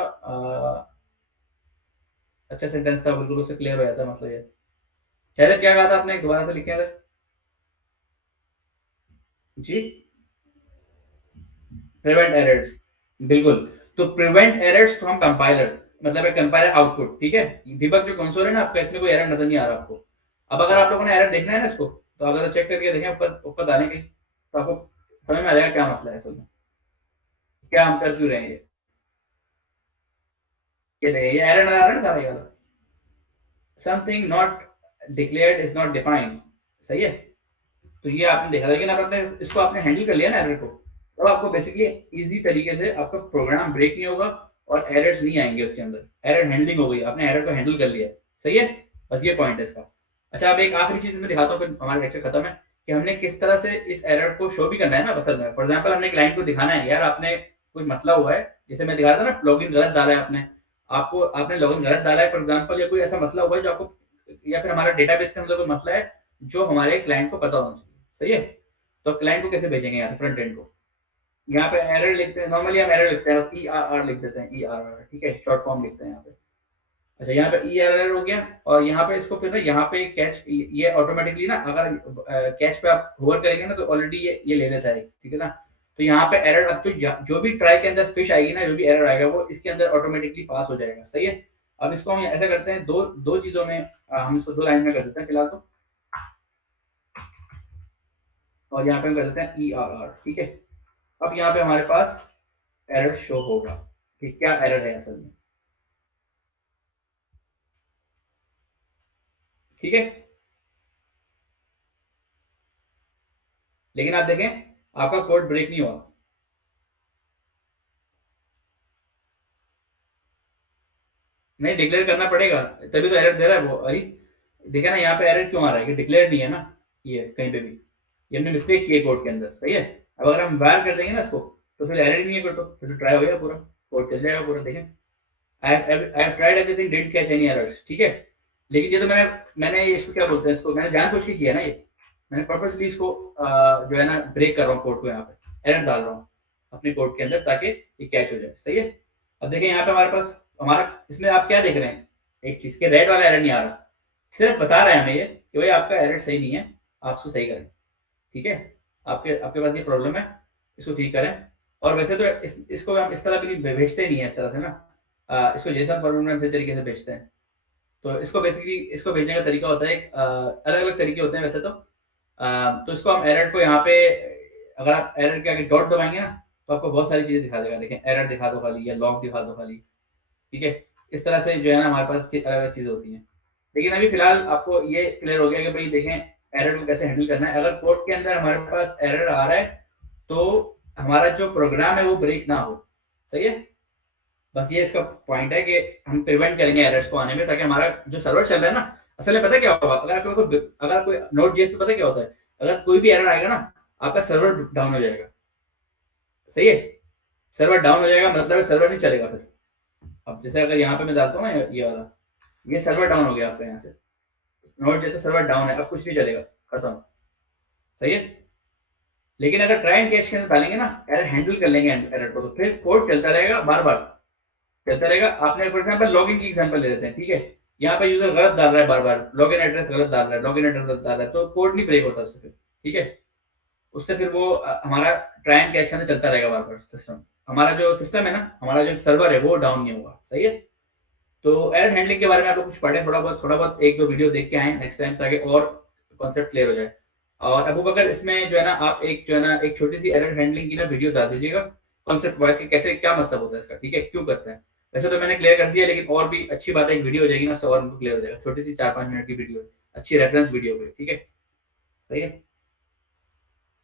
अच्छा सेंटेंस था, बिल्कुल उससे क्लियर हो जाता है मतलब ये। शाहजद क्या कहा था आपने, दोबारा से लिखे अगर जी। प्रिवेंट एरर्स, बिल्कुल। तो प्रिवेंट एरर्स फ्रॉम कंपाइलर, मतलब एक कंपाइलर आउटपुट। ठीक है, दीबग जो कंसोल है ना आपका, इसमें कोई एरर नजर नहीं आ रहा आपको। अब अगर आप लोगों ने एरर देखना है ना इसको, तो अगर चेक करके देखें ऊपर ऊपर डालें कहीं, तो आपको समझ में आ जाएगा क्या मसला है असल में, क्या हम कर क्यों रहे हैं ये देखें, ये एरर नजर आ रहा है ना सारा ये वाला, something not declared is not defined. सही है, तो ये आपने देखा, लेकिन अब आपने इसको आपने हैंडल कर लिया ना एरर को, तब आपको बेसिकली इजी तरीके से आपका प्रोग्राम ब्रेक नहीं होगा और एरर्स नहीं आएंगे उसके अंदर। एरर हैंडलिंग हो गई, आपने एरर को हैंडल कर लिया। सही है, बस ये पॉइंट है इसका। अच्छा, अब एक आखिरी चीज मैं दिखाता हूँ, फिर हमारा लेक्चर खत्म है, कि हमने किस तरह से इस एरर को शो भी करना है ना असल में। फॉर एग्जाम्पल, हमने क्लाइंट को दिखाना है, यार आपने कुछ मसला हुआ है, जैसे मैं दिखा रहा था ना, लॉगिन गलत डाला है आपने, आपको आपने लॉगिन गलत डाला है फॉर एग्जाम्पल, या कोई ऐसा मसला हुआ है जो आपको, या फिर हमारा डेटाबेस के अंदर कोई मसला है जो हमारे क्लाइंट को पता होना चाहिए। सही है, तो क्लाइंट को कैसे भेजेंगे यहाँ से, फ्रंट एंड को, यहाँ पे एरर लिखते हैं, नॉर्मली हम एरर लिखते हैं बस, ERR लिख देते हैं, ERR। ठीक है, शॉर्ट फॉर्म लिखते हैं यहाँ पे। अच्छा, यहाँ पे ERR हो गया, और यहाँ पे इसको फिर ना, यहाँ पे कैच, ये ऑटोमेटिकली ना, अगर कैच पे आप होवर करेंगे ना, तो ऑलरेडी ये ले लेता है। ठीक है ना, तो यहाँ पे एरर, अब जो भी ट्राई के अंदर फिश आएगी ना, जो भी एरर आएगा वो इसके अंदर ऑटोमेटिकली पास हो जाएगा। सही है, अब इसको हम ऐसा करते हैं, दो दो चीजों में, हम इसको 2 लाइन में कर देते हैं फिलहाल तो, और यहाँ पे हम कर देते हैं ERR। ठीक है, अब यहाँ पे हमारे पास एरर शो होगा। कि क्या एरर है असल में, ठीक है। लेकिन आप देखें आपका कोड ब्रेक नहीं हुआ, नहीं डिक्लेयर करना पड़ेगा तभी तो एरर दे रहा है वो। अरे देखा ना यहाँ पे एरर क्यों आ रहा है कि डिक्लेयर नहीं है ना, ये कहीं पे भी ये हमने मिस्टेक की है कोड के अंदर, सही है। अब अगर हम वार कर देंगे ना इसको तो फिर एरर ही नहीं है, फिर तो ट्राई हो गया पूरा, कोड चल जाएगा पूरा। देखें I have tried everything, didn't catch any errors, ठीक है। लेकिन ये तो मैंने इसको क्या बोलते हैं, इसको मैंने जानबूझ के किया ना, ये मैंने पर्पसली इसको जो है ना ब्रेक कर रहा हूँ कोड को, यहाँ पे एरर डाल रहा हूँ अपने कोड के अंदर ताकि ये कैच हो जाए, सही है। अब देखें यहाँ पे हमारे पास हमारा इसमें आप क्या देख रहे हैं, एक चीज के रेड वाला एरर नहीं आ रहा, सिर्फ बता रहा है हमें ये कि भाई आपका एरर सही नहीं है, आप इसको सही करें, ठीक है। आपके आपके पास ये प्रॉब्लम है, इसको ठीक करें। और वैसे तो इसको हम इस तरह भी नहीं भेजते नहीं है इस तरह से ना, इसको जेसन फॉर्मेट में इसी तरीके से भेजते हैं। तो इसको बेसिकली इसको भेजने का तरीका होता है, अलग अलग तरीके होते हैं वैसे तो इसको हम एरर को यहाँ पे अगर आप एरर के आगे डॉट दबाएंगे ना तो आपको बहुत सारी चीजें दिखा देगा, देखें एरर दिखा दो खाली या लॉग दिखा दो खाली, ठीक है। इस तरह से जो है ना हमारे पास अलग अलग चीजें होती हैं। लेकिन अभी फिलहाल आपको ये क्लियर हो गया कि भाई देखें एरर को कैसे हैंडल करना है। अगर कोड के अंदर हमारे पास एरर आ रहा है तो हमारा जो प्रोग्राम है वो ब्रेक ना हो, सही है। बस ये इसका पॉइंट है कि हम प्रिवेंट करेंगे एरर्स को आने में, ताकि हमारा जो सर्वर चल रहा है ना, असल में पता क्या होगा, अगर कोई नोड जेएस पे पता क्या होता है, अगर कोई भी एरर आएगा ना आपका सर्वर डाउन हो जाएगा, सही है। सर्वर डाउन हो जाएगा मतलब सर्वर नहीं चलेगा फिर। अब जैसे अगर यहाँ पे मैं डालता हूँ ना ये वाला, ये सर्वर डाउन हो गया आपका, यहाँ से नोड जैसे सर्वर डाउन है, अब कुछ नहीं चलेगा, खत्म, सही है। लेकिन अगर ट्राई एंड कैच के अंदर डालेंगे ना, एरर हैंडल कर लेंगे एरर को, तो फिर कोड चलता रहेगा, बार बार चलता रहेगा। आपने फॉर एग्जांपल लॉगिन की एग्जांपल ले लेते हैं, ठीक है। यहाँ पे यूजर गलत डाल रहा है, बार बार लॉगिन एड्रेस गलत डाल रहा है, लॉगिन एड्रेस गलत डाल रहा है, तो कोड नहीं ब्रेक होता उससे फिर, ठीक है। उससे फिर वो हमारा ट्राई एंड कैच के अंदर चलता रहेगा बार बार सिस्टम, हमारा जो सिस्टम है ना, हमारा जो सर्वर है वो डाउन नहीं होगा, सही है। तो एरर हैंडलिंग के बारे में आप लोग कुछ पढ़े, थोड़ा बहुत एक दो वीडियो देख के आए नेक्स्ट टाइम, ताकि और कॉन्सेप्ट क्लियर हो जाए। और अबू बकर इसमें जो है ना आप एक जो है ना एक छोटी सी एरर हैंडलिंग की ना वीडियो डाल दीजिएगा, कॉन्सेप्ट वाइज कि कैसे क्या मतलब होता है इसका, ठीक है, क्यों करते हैं। वैसे तो मैंने क्लियर कर दिया, लेकिन और भी अच्छी बात है, एक वीडियो हो जाएगी ना, और उनको क्लियर हो जाएगा, छोटी सी 4-5 मिनट की वीडियो, अच्छी रेफरेंस वीडियो हो, ठीक है, सही है।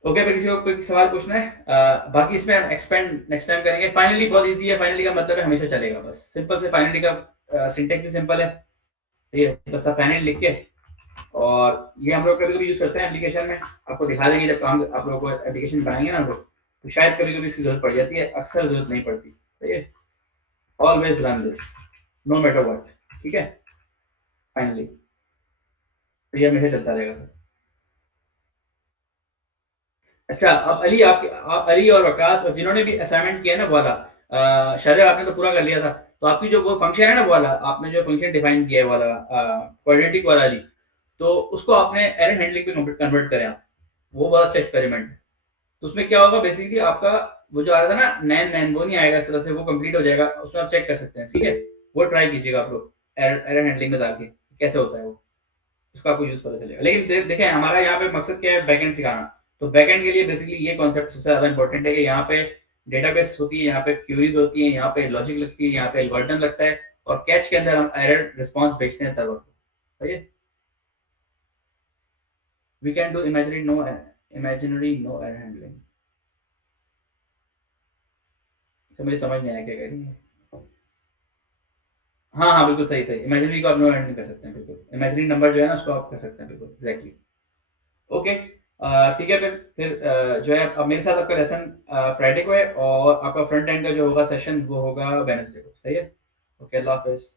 ओके, फिर किसी को कोई सवाल पूछना है? बाकी इसमें हम एक्सपेंड नेक्स्ट टाइम करेंगे। फाइनली बहुत इजी है, फाइनली का मतलब है हमेशा चलेगा, बस सिंपल से फाइनली का सिंटेक्स भी सिंपल है, ठीक है। बस आप फाइनली लिख के, और ये हम लोग कभी कभी यूज करते हैं एप्लीकेशन में, आपको दिखा देंगे जब काम आप लोगों को एप्लीकेशन बनाएंगे ना हम लोग, तो शायद कभी कभी इसकी जरूरत पड़ जाती है, अक्सर जरूरत नहीं पड़ती, ठीक है। Always run this no matter what, ठीक है। फाइनली तो ये हमेशा चलता रहेगा। अच्छा, अब अली आप अली और वकास और जिन्होंने भी असाइनमेंट किया ना वो वाला, शायद आपने तो पूरा कर लिया था, तो आपकी जो वो फंक्शन है ना वो वाला, आपने जो फंक्शन डिफाइन किया है वाला क्वाड्रेटिक वाला अली, तो उसको आपने एरर हैंडलिंग पे कन्वर्ट करें आप, वो बहुत अच्छा एक्सपेरिमेंट है। तो उसमें क्या होगा बेसिकली, आपका वो जो आ रहा था ना नैन नैन, वो नहीं आएगा इस तरह से, वो कंप्लीट हो जाएगा, उसमें आप चेक कर सकते हैं, ठीक है। वो ट्राई कीजिएगा आप लोग एरर हैंडलिंग में डाल के कैसे होता है वो, उसका आपको यूज पता चलेगा। लेकिन देखें हमारा यहाँ पे मकसद क्या है, बैकएंड सिखाना। तो बैकएंड के लिए बेसिकली ये कॉन्सेप्ट सबसे ज्यादा इंपॉर्टेंट है कि यहाँ पे डेटाबेस होती है, यहाँ पे क्यूरीज होती है, यहाँ पे लॉजिक लगती है, यहाँ पे एल्गोरिथम लगता है, और कैच के अंदर हम एरर रिस्पॉन्स भेजते हैं सर्वर को, सही है। We can do imaginary no error handling. मुझे समझ नहीं आया क्या कह रही है। हाँ हाँ बिल्कुल सही सही, इमेजिनरी को आप नो हैंडलिंग कर सकते हैं, बिल्कुल इमेजिनरी नंबर जो है ना उसको आप कर सकते हैं, बिल्कुल एग्जैक्टली। ओके, ठीक है। फिर जो है अब मेरे साथ आपका लेसन फ्राइडे को है, और आपका फ्रंट एंड का जो होगा सेशन वो होगा वेडनेसडे को, सही है। ओके, अल्लाह हाफिज़।